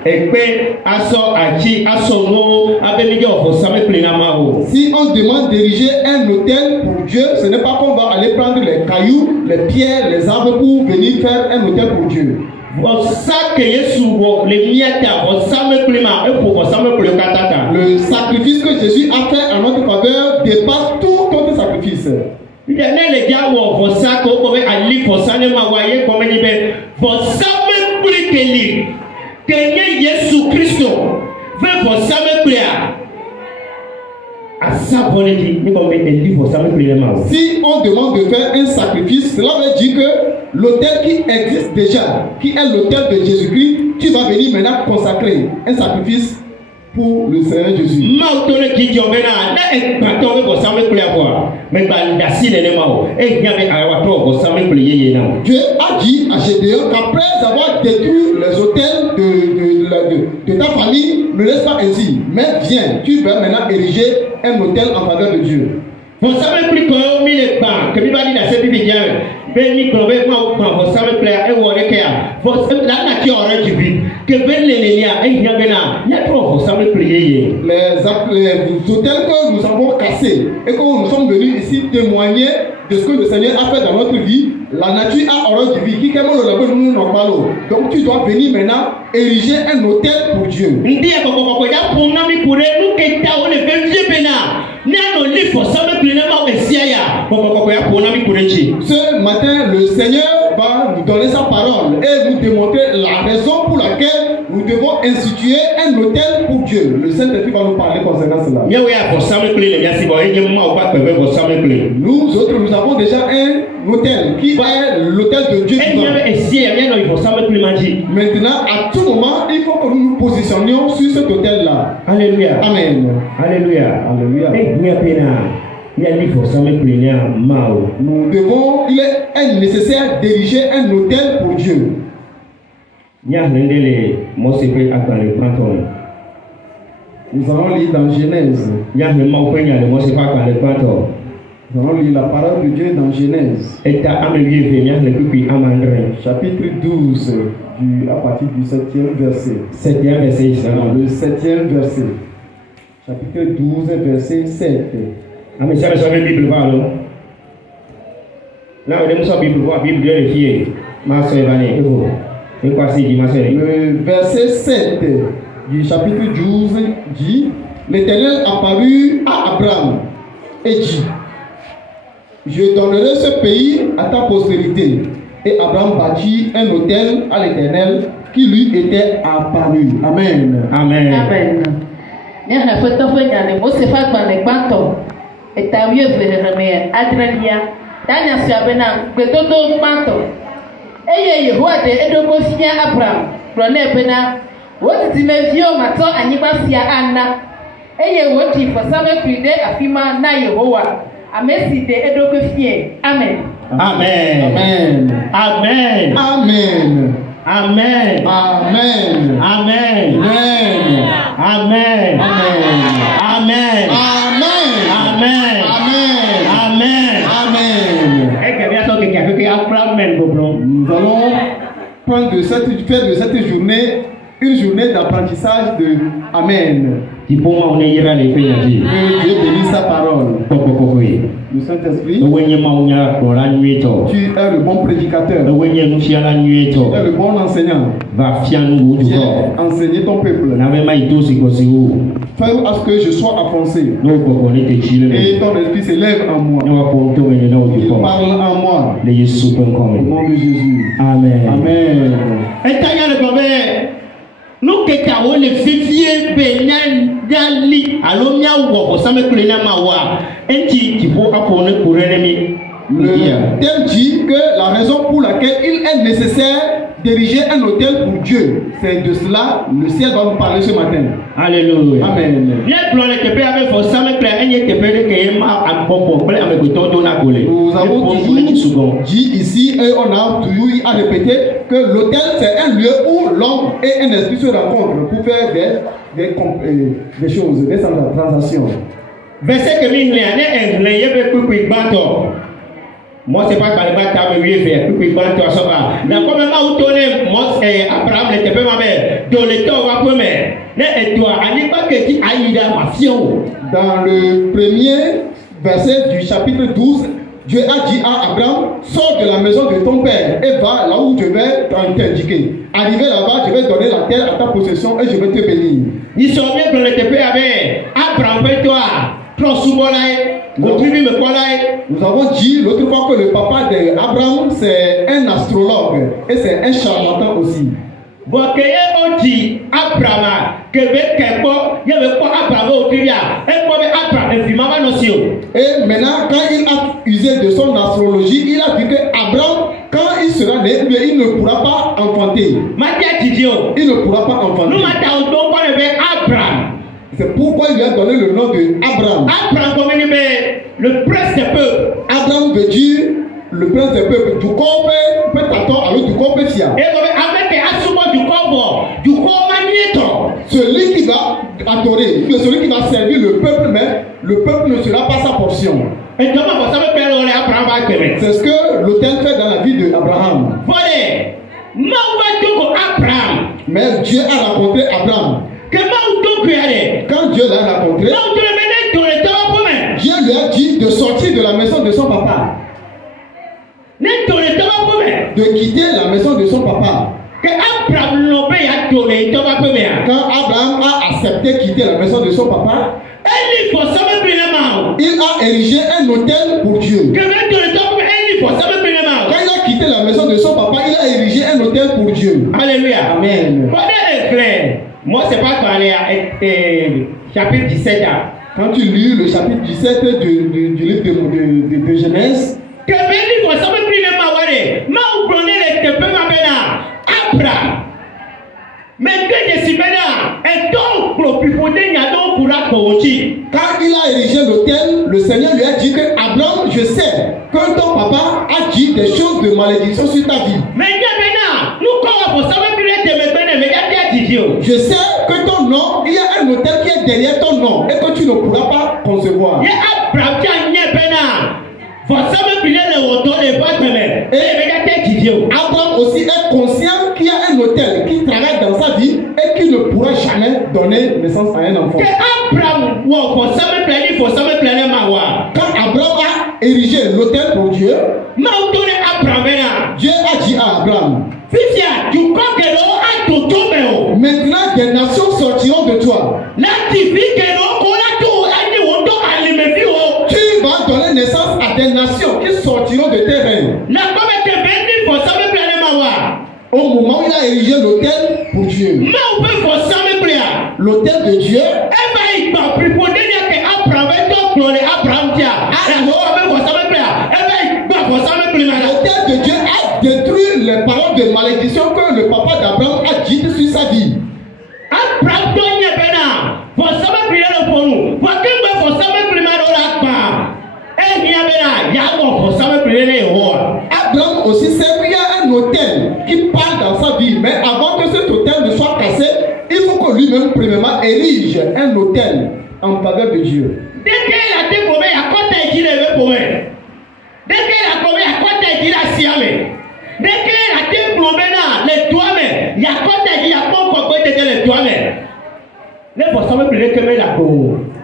ekpe aso achi aso no abemige for same kulina mawo. Si on demande d'ériger un autel pour Dieu, ce n'est pas qu'on va aller prendre les cailloux, les pierres, les arbres pour venir faire un autel pour Dieu. Le sacrifice que Jésus a fait en notre faveur dépasse tout autre sacrifice. Si on demande de faire un sacrifice, cela veut dire que l'autel qui existe déjà, qui est l'autel de Jésus-Christ, tu vas venir maintenant consacrer un sacrifice pour le Seigneur Jésus. Dieu a dit à Gédéon qu'après avoir détruit les autels de ta famille, ne laisse pas ainsi, mais viens, tu vas maintenant ériger un autel en faveur de Dieu. Vous savez plus que mis les bancs, que vous allez dans cette vidéo, béni que vous savez plaire et vous allez faire. La nature aurait du vide. Que vous les liens et il y a trop, vous savez prier. Les hôtels que nous avons cassés et que nous sommes venus ici témoigner de ce que le Seigneur a fait dans notre vie, la nature a horreur du vide. Qui nous donc tu dois venir maintenant ériger un hôtel pour Dieu. Ce matin, le Seigneur va nous donner sa parole et nous démontrer la raison pour laquelle nous devons instituer un hôtel pour Dieu. Le Saint-Esprit va nous parler concernant cela. Nous autres, nous avons déjà un hôtel qui est l'hôtel de Dieu. Maintenant, à tout moment, il faut que nous nous positionnions sur cet hôtel-là. Alléluia. Amen. Alléluia. Alléluia. Nous devons, il est nécessaire d'ériger un hôtel pour Dieu. Nous allons lire dans Genèse. Nous allons lire la parole de Dieu dans Genèse. Chapitre 12, à partir du 7e verset. 7e verset, le 7e verset. Chapitre 12, verset 7. Ah, mais ça, la Bible va, non? Là, on a une Bible, Bible vérifiée. Ma soeur Vané, le verset 7 du chapitre 12 dit: L'Éternel apparut à Abraham et dit: Je donnerai ce pays à ta postérité. Et Abraham bâtit un autel à l'Éternel qui lui était apparu. Amen. Amen. Amen. Eye Yehowa de edogo sia Abraham kro na ebena wotiti mevio mato anyiba sia anna eye woti fosame kride afima na Yehowa amesi de edogo fie. Amen. Amen. Amen. Amen. Amen. Amen. Amen. Amen. Amen. Amen. Amen. Amen. Amen. Nous allons faire de cette journée une journée d'apprentissage de Amen. Que Dieu bénisse sa parole. Le Saint-Esprit, tu es le bon prédicateur. Tu es le bon enseignant. Viens enseigner ton peuple. Fais à ce que je sois avancé. Et ton esprit s'élève en moi. Il parle en moi. Au nom de Jésus. Amen. Amen. Nous que t'as le février bénin d'Ali alomia ou pour ça me plaît mawa un qui faut apprendre pour l'ennemi. Le thème dit que la raison pour laquelle il est nécessaire d'ériger un hôtel pour Dieu, c'est de cela le ciel va nous parler ce matin. Alléluia. Amen. Nous avons toujours dit ici et on a toujours à répéter que l'hôtel c'est un lieu où l'homme et un esprit se rencontrent pour faire des choses, des transactions. Verset que mi lè ne lè yebe kukui banto. Moi c'est pas dans le matin mais oui faire kukui banto ça va. Na comme ma outone moi Abraham le tepe ma mère. Do le to va pour mais. Ne toi ani pas que qui aïda mafio. Dans le premier verset du chapitre 12, Dieu a dit à Abraham, sors de la maison de ton père et va là où je vais t'indiquer. Arrivé là-bas, je vais donner la terre à ta possession et je vais te bénir. Ils sont bien dans le TP avec Abraham et toi. Nous avons dit l'autre fois que le papa d'Abraham c'est un astrologue et c'est un charlatan aussi. Et maintenant, quand il a usé de son astrologie, il a dit que Abraham, quand il sera né, il ne pourra pas enfanter. Il ne pourra pas enfanter. C'est pourquoi il lui a donné le nom de Abraham. Le prince des peuples. Abraham veut dire le prince des peuples. Du corps peut-attendre alors du corps peut fier. Celui qui va adorer, celui qui va servir le peuple, mais le peuple ne sera pas sa portion. C'est ce que l'autel fait dans la vie d'Abraham. Mais Dieu a rencontré Abraham. Quand Dieu l'a rencontré, Dieu lui a dit de sortir de la maison de son papa. De quitter la maison de son papa. Quand Abraham a accepté de quitter la maison de son papa, il a érigé un autel pour Dieu. Quand il a quitté la maison de son papa, il a érigé un autel pour Dieu. Alléluia. Amen. Moi, c'est pas parler à chapitre 17. Quand tu lis le chapitre 17 du livre de Genèse, quand il a érigé l'autel, le Seigneur lui a dit que Abraham, je sais que ton papa a dit des choses de malédiction sur ta vie. Je sais que ton nom, il y a un autel qui est derrière ton nom et que tu ne pourras pas concevoir. Abraham aussi est conscient qu'il y a un autel qui travaille dans sa vie et qui ne pourra jamais donner naissance à un enfant. Quand Abraham a érigé l'autel pour Dieu, Dieu a dit à Abraham, maintenant des nations sortiront de toi. Tu vas donner naissance à des nations qui sortiront de tes règnes. Au moment où il a érigé l'autel pour Dieu, l'autel de Dieu, l'autel de Dieu a détruit les paroles de malédiction que le papa d'Abraham a dites sur sa vie. Abraham aussi sait qu'il y a un autel qui parle dans sa vie, mais avant que cet autel ne soit cassé, il faut que lui-même premièrement érige un autel en faveur de Dieu.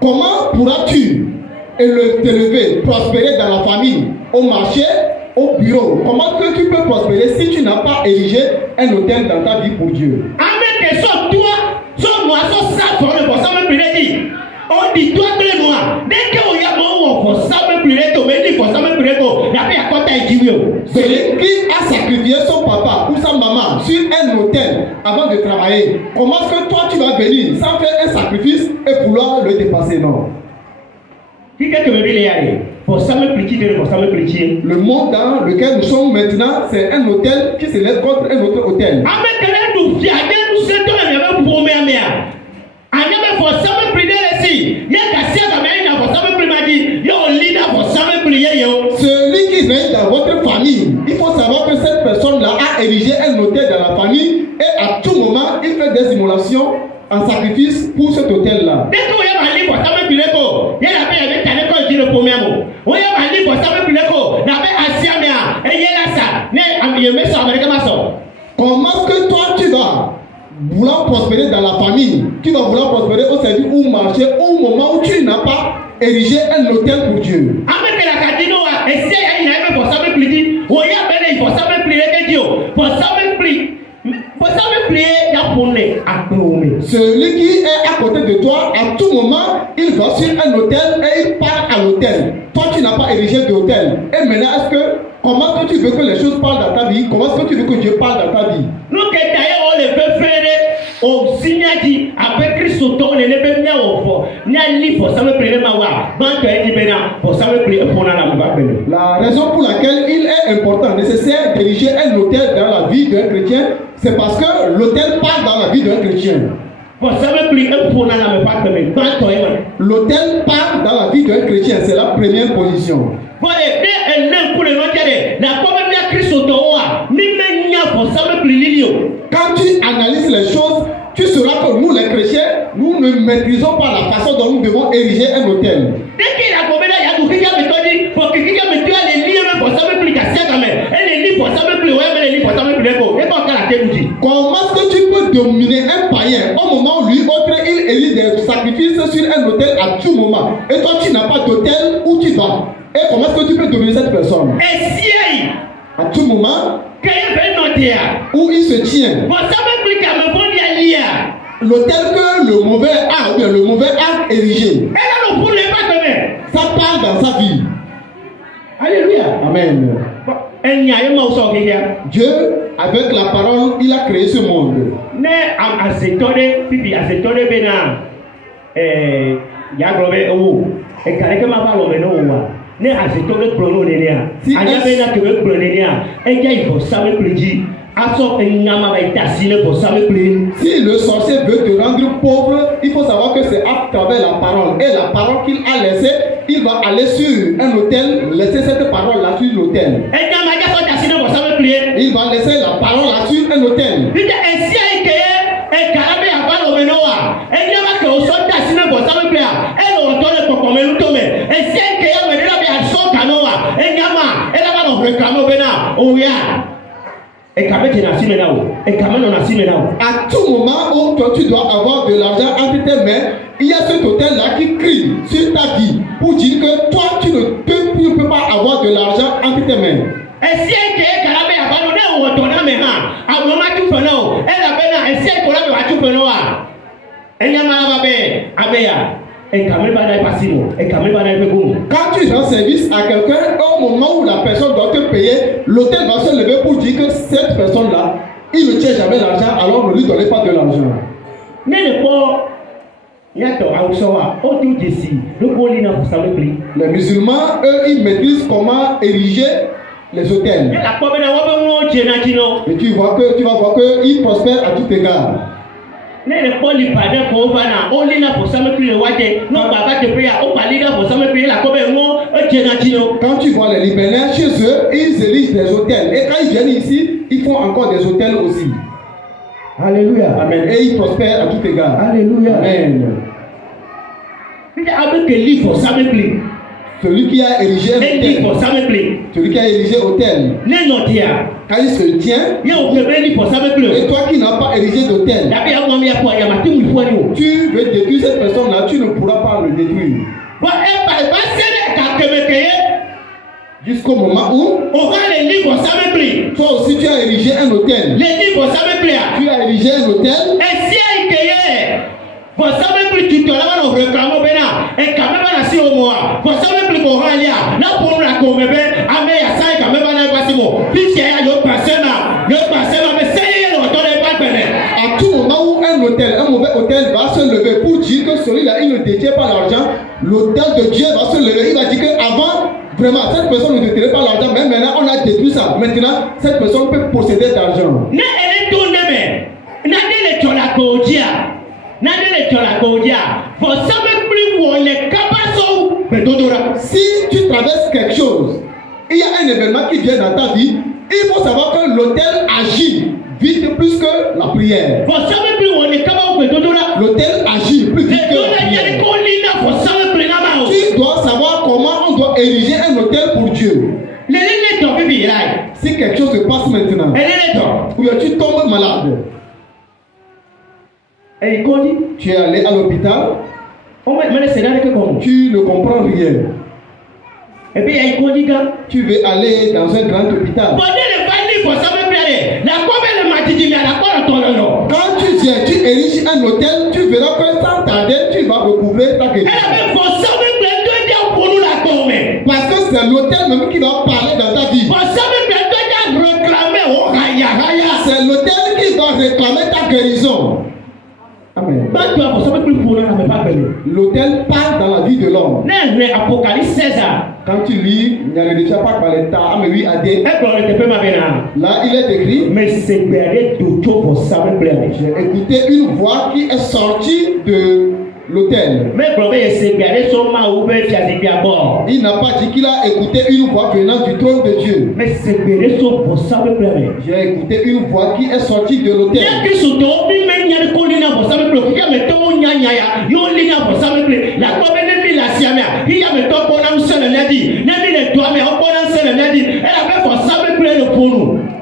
Comment pourras-tu t'élever, prospérer dans la famille, au marché, au bureau? Comment que tu peux prospérer si tu n'as pas érigé un autel dans ta vie pour Dieu? Celui qui a sacrifié son papa ou sa maman sur un autel avant de travailler, comment est-ce que toi tu vas venir sans faire un sacrifice et vouloir le dépasser? Non. Le monde dans lequel nous sommes maintenant, c'est un hôtel qui se lève contre un autre hôtel. Celui qui règne dans votre famille, il faut savoir que cette personne-là a érigé un hôtel dans la famille et à tout moment, il fait des immolations en sacrifice pour cet hôtel-là. miamo. Oya mani for sabe pleko. Na be asia mea. Eyela sa. Ne amiyeme sa Amerika maso. Comment est-ce que toi tu vas vouloir prospérer dans la famille, tu vas vouloir prospérer au service ou marcher au moment où tu n'as pas érigé un hôtel pour Dieu? Avec la cadino, et si il y a pour ça me plier, oya bene pour ça me plier que Dieu, pour ça me plier. Pour ça me plier, il y a pour les apprendre. Celui qui est à côté de toi, à tout moment, il va sur un hôtel et il part à l'hôtel. Toi, tu n'as pas érigé d'hôtel. Et maintenant, comment est-ce que tu veux que les choses parlent dans ta vie? Comment est-ce que tu veux que Dieu parle dans ta vie? Nous, que d'ailleurs, on les fait faire au signati avec Christ autant, on les fait bien au fond. N'y a ni pour ça me plier, ma wa. Banque est libérée pour ça me plier pour la La raison pour laquelle il est important, nécessaire d'ériger un hôtel dans la vie d'un chrétien, c'est parce que l'hôtel part dans la vie d'un chrétien. L'hôtel part dans la vie d'un chrétien, c'est la première position. Quand tu analyses les choses, tu sauras que nous les chrétiens, nous ne maîtrisons pas la façon dont nous devons ériger un hôtel. Comment est-ce que tu peux dominer un païen au moment où lui autre il érige des sacrifices sur un hôtel à tout moment et toi tu n'as pas d'hôtel où tu vas? Et comment est-ce que tu peux dominer cette personne? À tout moment où il se tient. L'hôtel que le mauvais a ou bien le mauvais a érigé. Ça parle dans sa vie. Alléluia. Amen. Dieu, avec la parole, il a créé ce monde. Si le sorcier veut te rendre pauvre, il faut savoir que c'est à travers la parole. Et la parole qu'il a laissée, il va aller sur un hôtel, laisser cette parole-là sur l'hôtel. Il va laisser la parole là sur un hôtel. À tout moment où toi tu dois avoir de l'argent entre tes mains, il y a cet hôtel-là qui crie sur ta vie pour dire que toi tu ne peux pas avoir de l'argent entre tes mains. Quand tu rends service à quelqu'un, au moment où la personne doit te payer, l'hôtel va se lever pour dire que cette personne-là, il ne tient jamais l'argent, alors ne lui donnez pas de l'argent. Les musulmans, eux, ils maîtrisent comment ériger les hôtels. Et tu vas voir qu'ils prospèrent à tout égard. Quand tu vois les Libanais, chez eux, ils érigent des hôtels. Et quand ils viennent ici, ils font encore des hôtels aussi. Alléluia. Amen. Et ils prospèrent à tout égard. Alléluia. Amen. Celui qui a érigé un hôtel, celui qui a érigé hôtel, quand il se tient, et toi qui n'as pas érigé d'hôtel, tu veux détruire cette personne-là, tu ne pourras pas le détruire. Jusqu'au moment où toi aussi tu as érigé un hôtel. Tu as érigé un hôtel. À tout moment où un mauvais hôtel va se lever pour dire que celui-là il ne détient pas l'argent, l'hôtel de Dieu va se lever. Il va dire qu'avant, vraiment, cette personne ne détenait pas l'argent, mais maintenant on a détruit ça. Maintenant, cette personne peut posséder d'argent. Si tu traverses quelque chose, il y a un événement qui vient dans ta vie, il faut savoir que l'autel agit vite plus que la prière. L'autel agit plus vite que la prière. Tu doit savoir comment on doit ériger un hôtel pour Dieu. Si quelque chose se passe maintenant, ou bien tu tombes malade, tu es allé à l'hôpital, tu ne comprends rien. Et puis tu veux aller dans un grand hôpital. Quand tu viens, tu ériges un hôtel, tu verras que sans tarder, tu vas recouvrer ta guérison. Parce que c'est l'hôtel même qui va parler dans ta vie. C'est l'hôtel qui va réclamer ta guérison. Amen. L'hôtel parle dans la vie de l'homme. Quand tu lis, il n'y a déjà pas parlé de ta oui, là, il est écrit. Mais c'est j'ai écouté une voix qui est sortie de l'hôtel. Il n'a pas dit qu'il a écouté une voix venant du trône de Dieu. J'ai écouté une voix qui est sortie de l'hôtel.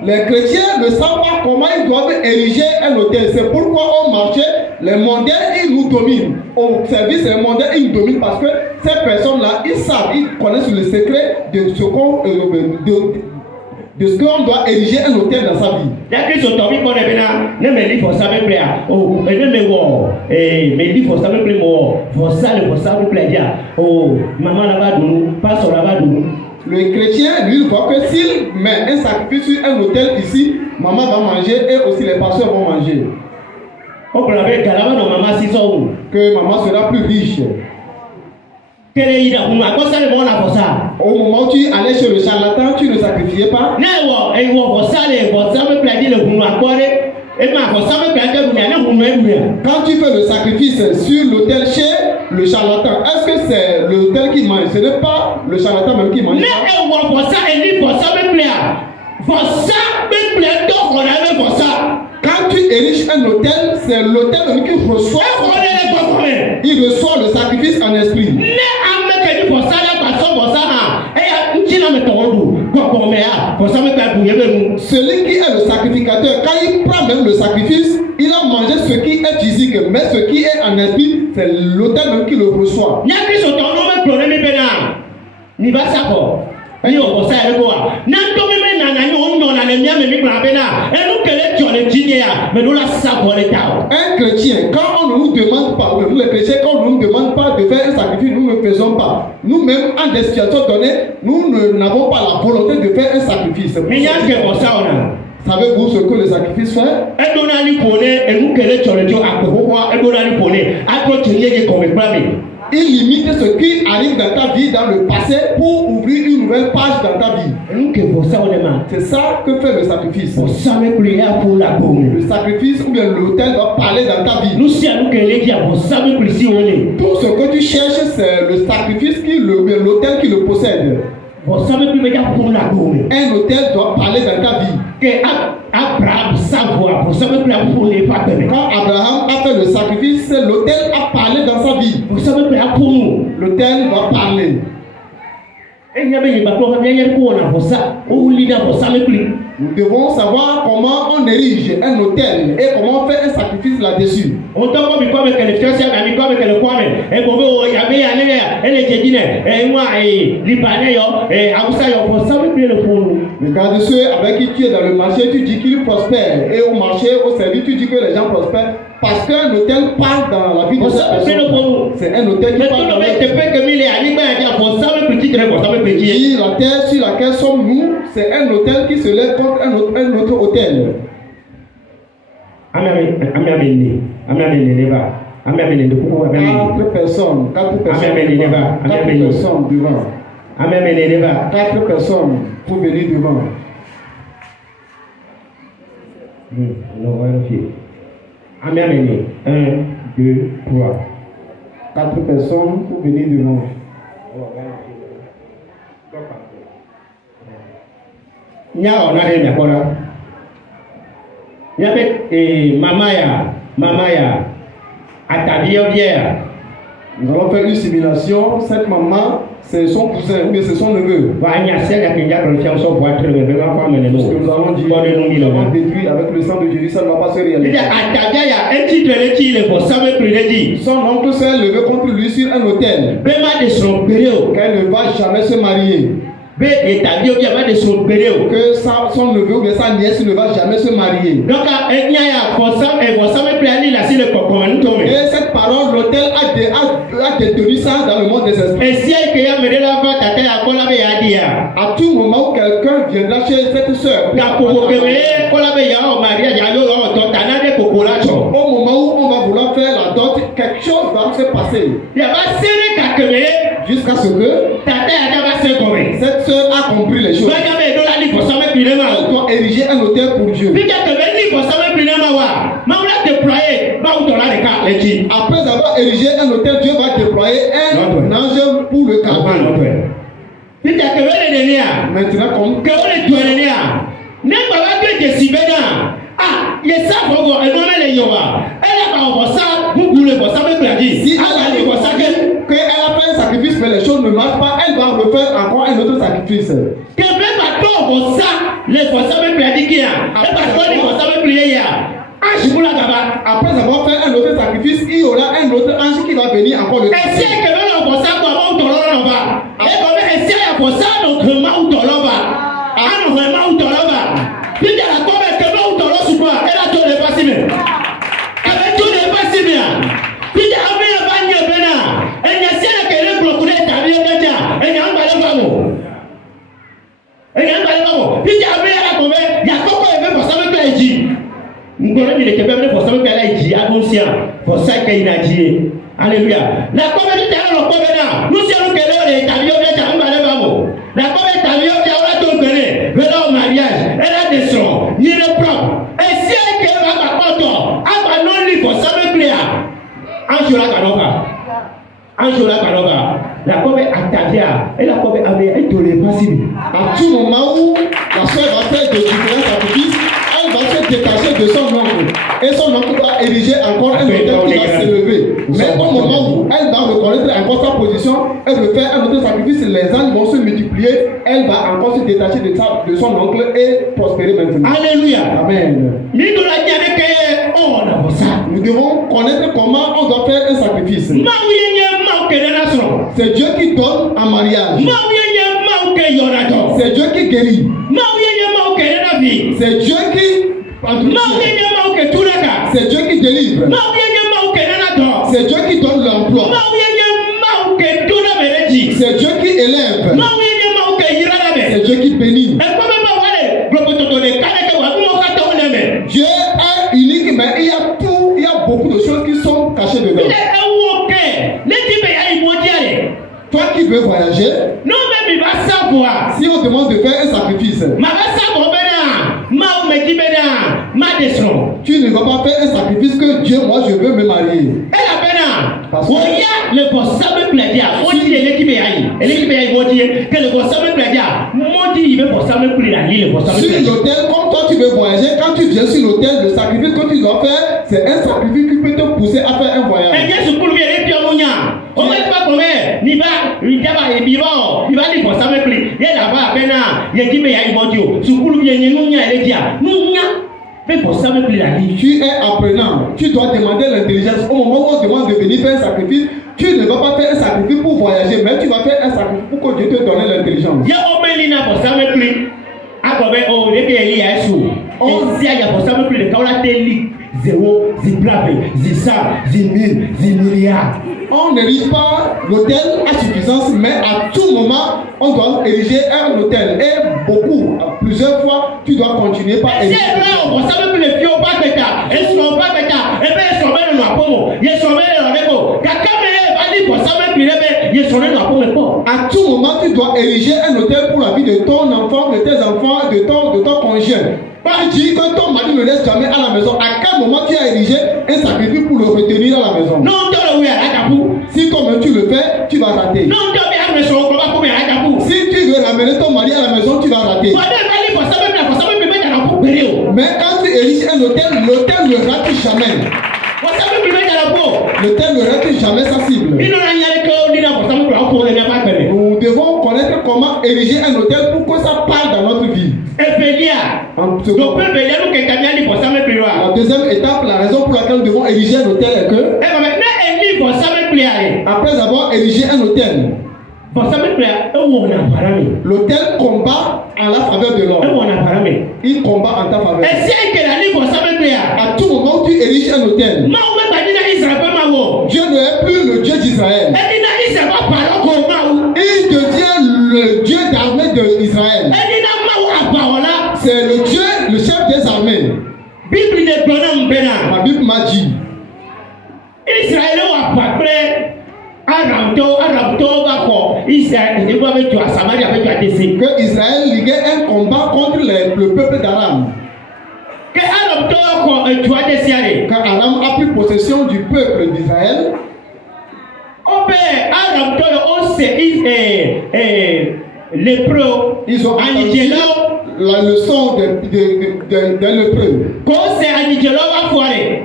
Les chrétiens ne savent pas comment ils doivent ériger un hôtel. C'est pourquoi au marché, les mondains, ils nous dominent. Au service, les mondains, ils nous dominent parce que ces personnes-là, ils savent, ils connaissent le secret de ce qu'on doit ériger un hôtel dans sa vie. Le chrétien, lui, voit que s'il met un sacrifice sur un hôtel ici, maman va manger et aussi les pasteurs vont manger. Que maman sera plus riche. Au moment où tu allais chez le charlatan, tu ne sacrifiais pas. Quand tu fais le sacrifice sur l'autel chez le charlatan, est-ce que c'est l'autel qui mange? Ce n'est pas le charlatan même qui mange. Quand tu ériges un hôtel, c'est l'autel même qui reçoit. Il reçoit le sacrifice en esprit. Celui qui est le sacrificateur, quand il prend même le sacrifice, il a mangé ce qui est physique, mais ce qui est en esprit, c'est l'autel même qui le reçoit. Un chrétien, quand on ne nous demande pas, nous les chrétiens, quand on ne nous demande pas de faire un sacrifice, nous ne le faisons pas. Nous-mêmes, en des situations données, nous n'avons pas la volonté de faire un sacrifice. Savez-vous ce que le sacrifice fait? Il limite ce qui arrive dans ta vie dans le passé pour ouvrir une nouvelle page dans ta vie. C'est ça que fait le sacrifice. Le sacrifice ou bien l'autel va parler dans ta vie. Tout ce que tu cherches, c'est le sacrifice l'autel qui le possède. Un hôtel doit parler dans ta vie. Quand Abraham a fait le sacrifice, l'autel a parlé dans sa vie. L'autel va parler. Nous devons savoir comment on érige un hôtel et comment on fait un sacrifice là-dessus. Regarde ceux avec qui tu es dans le marché, tu dis qu'ils prospèrent. Et au marché, au service, tu dis que les gens prospèrent. Parce qu'un hôtel parle dans la vie de cette personne. C'est un hôtel qui parle dans la vie. La terre sur laquelle sommes-nous, c'est un hôtel qui se lève contre un autre hôtel. Quatre personnes devant. 4 personnes pour venir devant. Amen. 1, 2, 3. 4 personnes pour venir devant. Nous allons faire une simulation. Cette maman, c'est son cousin ou bien c'est son neveu. Parce que nous allons dire, nous avons détruit avec le sang de Jésus, ça ne va pas se réaliser. Son oncle s'est levé contre lui sur un autel. Qu'elle ne va jamais se marier. Que son neveu ou sa nièce ne va jamais se marier. Et cette parole, l'autel a détenu ça dans le monde des esprits. À tout moment où quelqu'un viendra chez cette soeur, au moment où on va vouloir faire la dot, quelque chose va se passer. Jusqu'à ce que cette soeur a compris les choses. Elle doit ériger un autel pour Dieu. Après avoir érigé un autel, Dieu va déployer un ange pour le calmer. Maintenant, comme si elle a fait un sacrifice mais les choses ne marchent pas, elle va refaire encore un autre sacrifice. Après avoir fait un autre sacrifice, il y aura un autre ange qui va venir encore le Alléluia. La communauté nous sommes la communauté au mariage, elle a des sons, il est propre. Et si elle va pas non lui pour ça me plaît. La communauté Atavia, et la communauté avait été possible. À tout moment où la soeur va faire de différents sacrifices, elle va se détacher de son oncle. Et son oncle va ériger encore un autel qui va s'élever. Mais au moment où elle va reconnaître encore sa position, elle veut faire un autre sacrifice, les ânes vont se multiplier, elle va encore se détacher de son oncle et prospérer maintenant. Alléluia. Amen. Nous devons connaître comment on doit faire un sacrifice. C'est Dieu qui donne en mariage. C'est Dieu qui guérit. C'est Dieu qui c'est Dieu qui délivre. C'est Dieu qui donne l'emploi. C'est Dieu qui élève. C'est Dieu qui bénit. Dieu est unique, mais il y a beaucoup de choses qui sont cachées dedans. Toi qui veux voyager, si on demande de faire un sacrifice, tu ne vas pas faire un sacrifice que Dieu, moi je veux me marier. Parce que sur l'autel, comme toi tu veux voyager, quand tu viens sur l'autel, le sacrifice que tu dois faire, c'est un sacrifice qui peut te pousser à faire un voyage. Tu es apprenant, tu dois demander l'intelligence. Au moment où on demande de venir faire un sacrifice, tu ne vas pas faire un sacrifice pour voyager, mais tu vas faire un sacrifice pour que Dieu te donne l'intelligence. On n'érige pas l'hôtel à suffisance, mais à tout moment, on doit ériger un hôtel. Et plusieurs fois, tu dois continuer par ériger. À tout moment, tu dois ériger un hôtel pour la vie de ton enfant, de tes enfants, de ton conjoint. Pas dire que ton mari ne laisse jamais à la maison. À quel moment tu as érigé un sacrifice pour le retenir à la maison? Si toi-même tu le fais, tu vas rater. Si tu veux ramener ton mari à la maison, tu vas rater. Mais quand tu ériges un hôtel, l'hôtel ne rate jamais. L'hôtel ne rate jamais sa cible. comment ériger un hôtel pour que ça parle dans notre vie. La deuxième étape, la raison pour laquelle nous devons ériger un hôtel est que après avoir érigé un hôtel, l'hôtel combat en la faveur de l'homme. Il combat en ta faveur. À tout moment où tu ériges un hôtel, Dieu ne est plus le Dieu d'Israël. Il devient le Dieu d'armée d'Israël. C'est le Dieu, le chef des armées. Ma Bible m'a dit Israël a prêt que Israël liguait un combat contre le peuple d'Aram. Quand Aram a pris possession du peuple d'Israël, ils ont entendu la leçon des lépreux.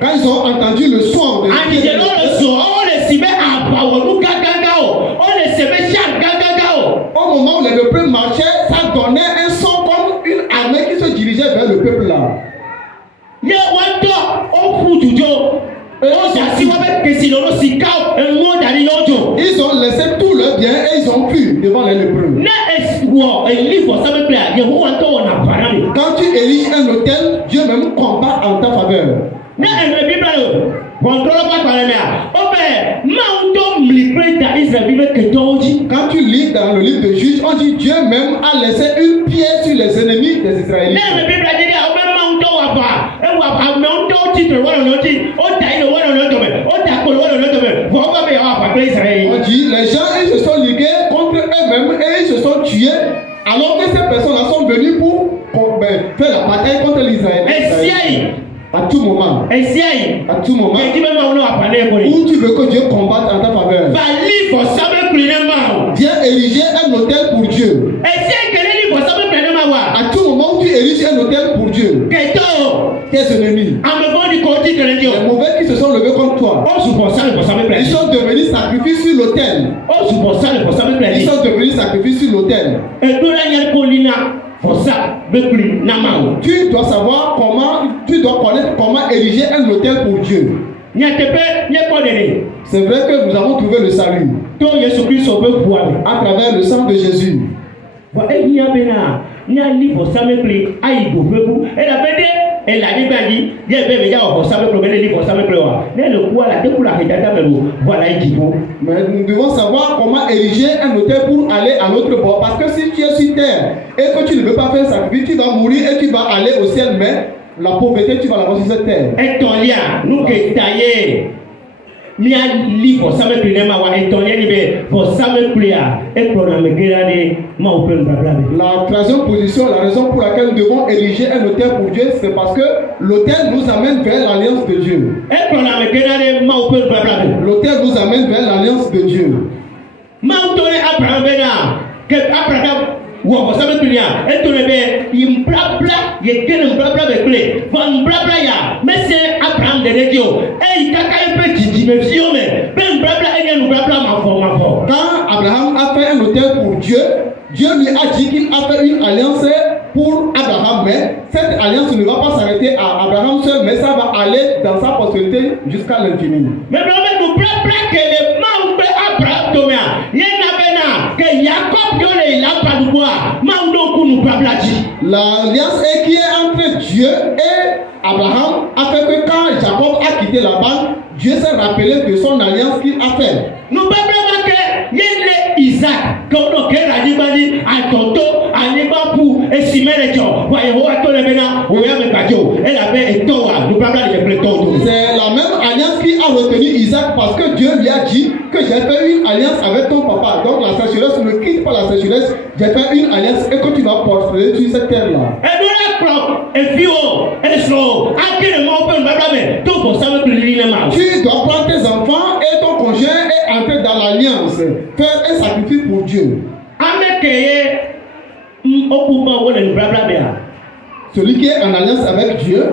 Quand ils ont entendu le son de au moment où les lépreux marchaient, ça donnait un son comme une armée qui se dirigeait vers le peuple là. Ils ont laissé tout leur bien et ils ont fui devant les lépreux. Quand tu ériges un hôtel, Dieu même combat en ta faveur. Quand tu lis dans le livre de Juges, on dit Dieu même a laissé une pierre sur les ennemis des Israélites. On dit les gens ils se sont ligués contre eux-mêmes et ils se sont tués alors que ces personnes-là sont venues pour faire la bataille contre l'Israël. À tout moment, où tu veux que Dieu combatte en ta faveur, viens ériger un hôtel pour Dieu. À tout moment où tu ériges un hôtel pour Dieu, tes ennemis, les mauvais qui se sont levés contre toi, ils sont devenus sacrifiés sur l'autel. Ils sont devenus sacrifiés sur l'autel. Tu dois savoir tu dois connaître comment ériger un hôtel pour Dieu. C'est vrai que nous avons trouvé le salut à travers le sang de Jésus. Mais nous devons savoir comment ériger un hôtel pour aller à l'autre bord. Parce que si tu es sur terre et que tu ne veux pas faire sacrifice, tu vas mourir et tu vas aller au ciel. Mais la pauvreté, tu vas l'avoir sur cette terre. La troisième position, la raison pour laquelle nous devons ériger un hôtel pour Dieu, c'est parce que l'hôtel nous amène vers l'alliance de Dieu. L'hôtel nous amène vers l'alliance de Dieu. Quand Abraham a fait un hôtel pour Dieu, Dieu lui a dit qu'il a fait une alliance pour Abraham, mais cette alliance ne va pas s'arrêter à Abraham seul, mais ça va aller dans sa postérité jusqu'à l'infini. L'alliance qui est entre Dieu et Abraham a fait que quand Jacob a quitté la bande, Dieu s'est rappelé de son alliance qu'il a faite. Isaac, c'est la même alliance qui a retenu Isaac parce que Dieu lui a dit que j'ai fait une alliance avec ton papa. Donc la sécheresse ne quitte pas la sécheresse. J'ai fait une alliance et que tu vas prospérer sur cette terre-là. Tu dois prendre tes enfants et ton conjoint et entrer dans l'alliance. Faire un sacrifice pour Dieu. Celui qui est en alliance avec Dieu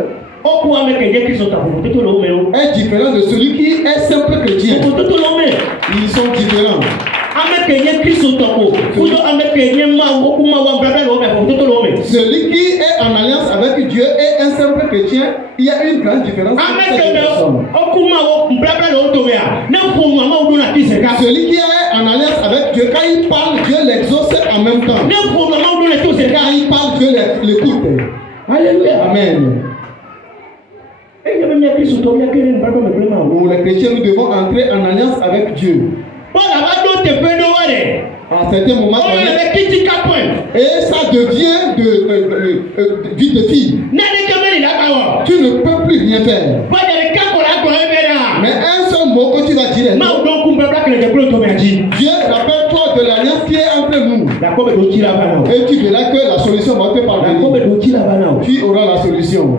est différent de celui qui est simple chrétien. Ils sont différents. Celui qui est en alliance avec Dieu et un simple chrétien, il y a une grande différence. Celui qui est en alliance avec Dieu, quand il parle, Dieu l'exauce en même temps. Quand il parle, Dieu l'écoute. Alléluia. Amen. Nous, les chrétiens, nous devons entrer en alliance avec Dieu. À un certain moment, et ça devient vie de fille. Tu ne peux plus rien faire. Mais un seul mot que tu vas dire, Dieu, rappelle-toi de l'alliance qui est entre nous. Et tu verras que la solution va te parvenir. Tu auras la solution.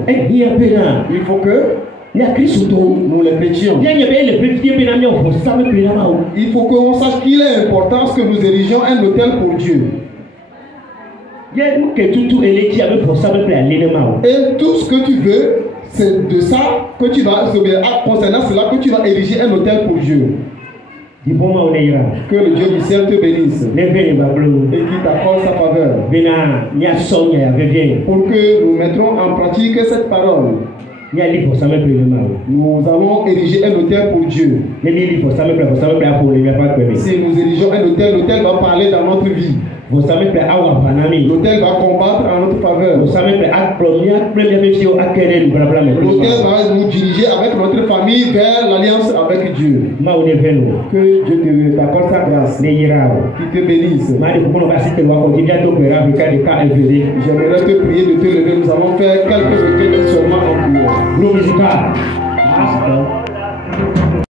Il faut que nous les chrétiens, il faut qu'on sache qu'il est important que nous érigions un autel pour Dieu. Et tout ce que tu veux, c'est de ça que tu vas, concernant cela, que tu vas ériger un autel pour Dieu. Que le Dieu du ciel te bénisse et qu'il t'accorde sa faveur pour que nous mettrons en pratique cette parole. Nous allons ériger un autel pour Dieu. Si nous érigeons un autel, l'autel va parler dans notre vie. L'autel va combattre en notre faveur. L'autel va nous diriger avec notre famille vers l'alliance avec Dieu. Que Dieu t'accorde sa grâce, qui te bénisse. J'aimerais te prier de te lever. Nous allons faire quelques requêtes seulement en prière.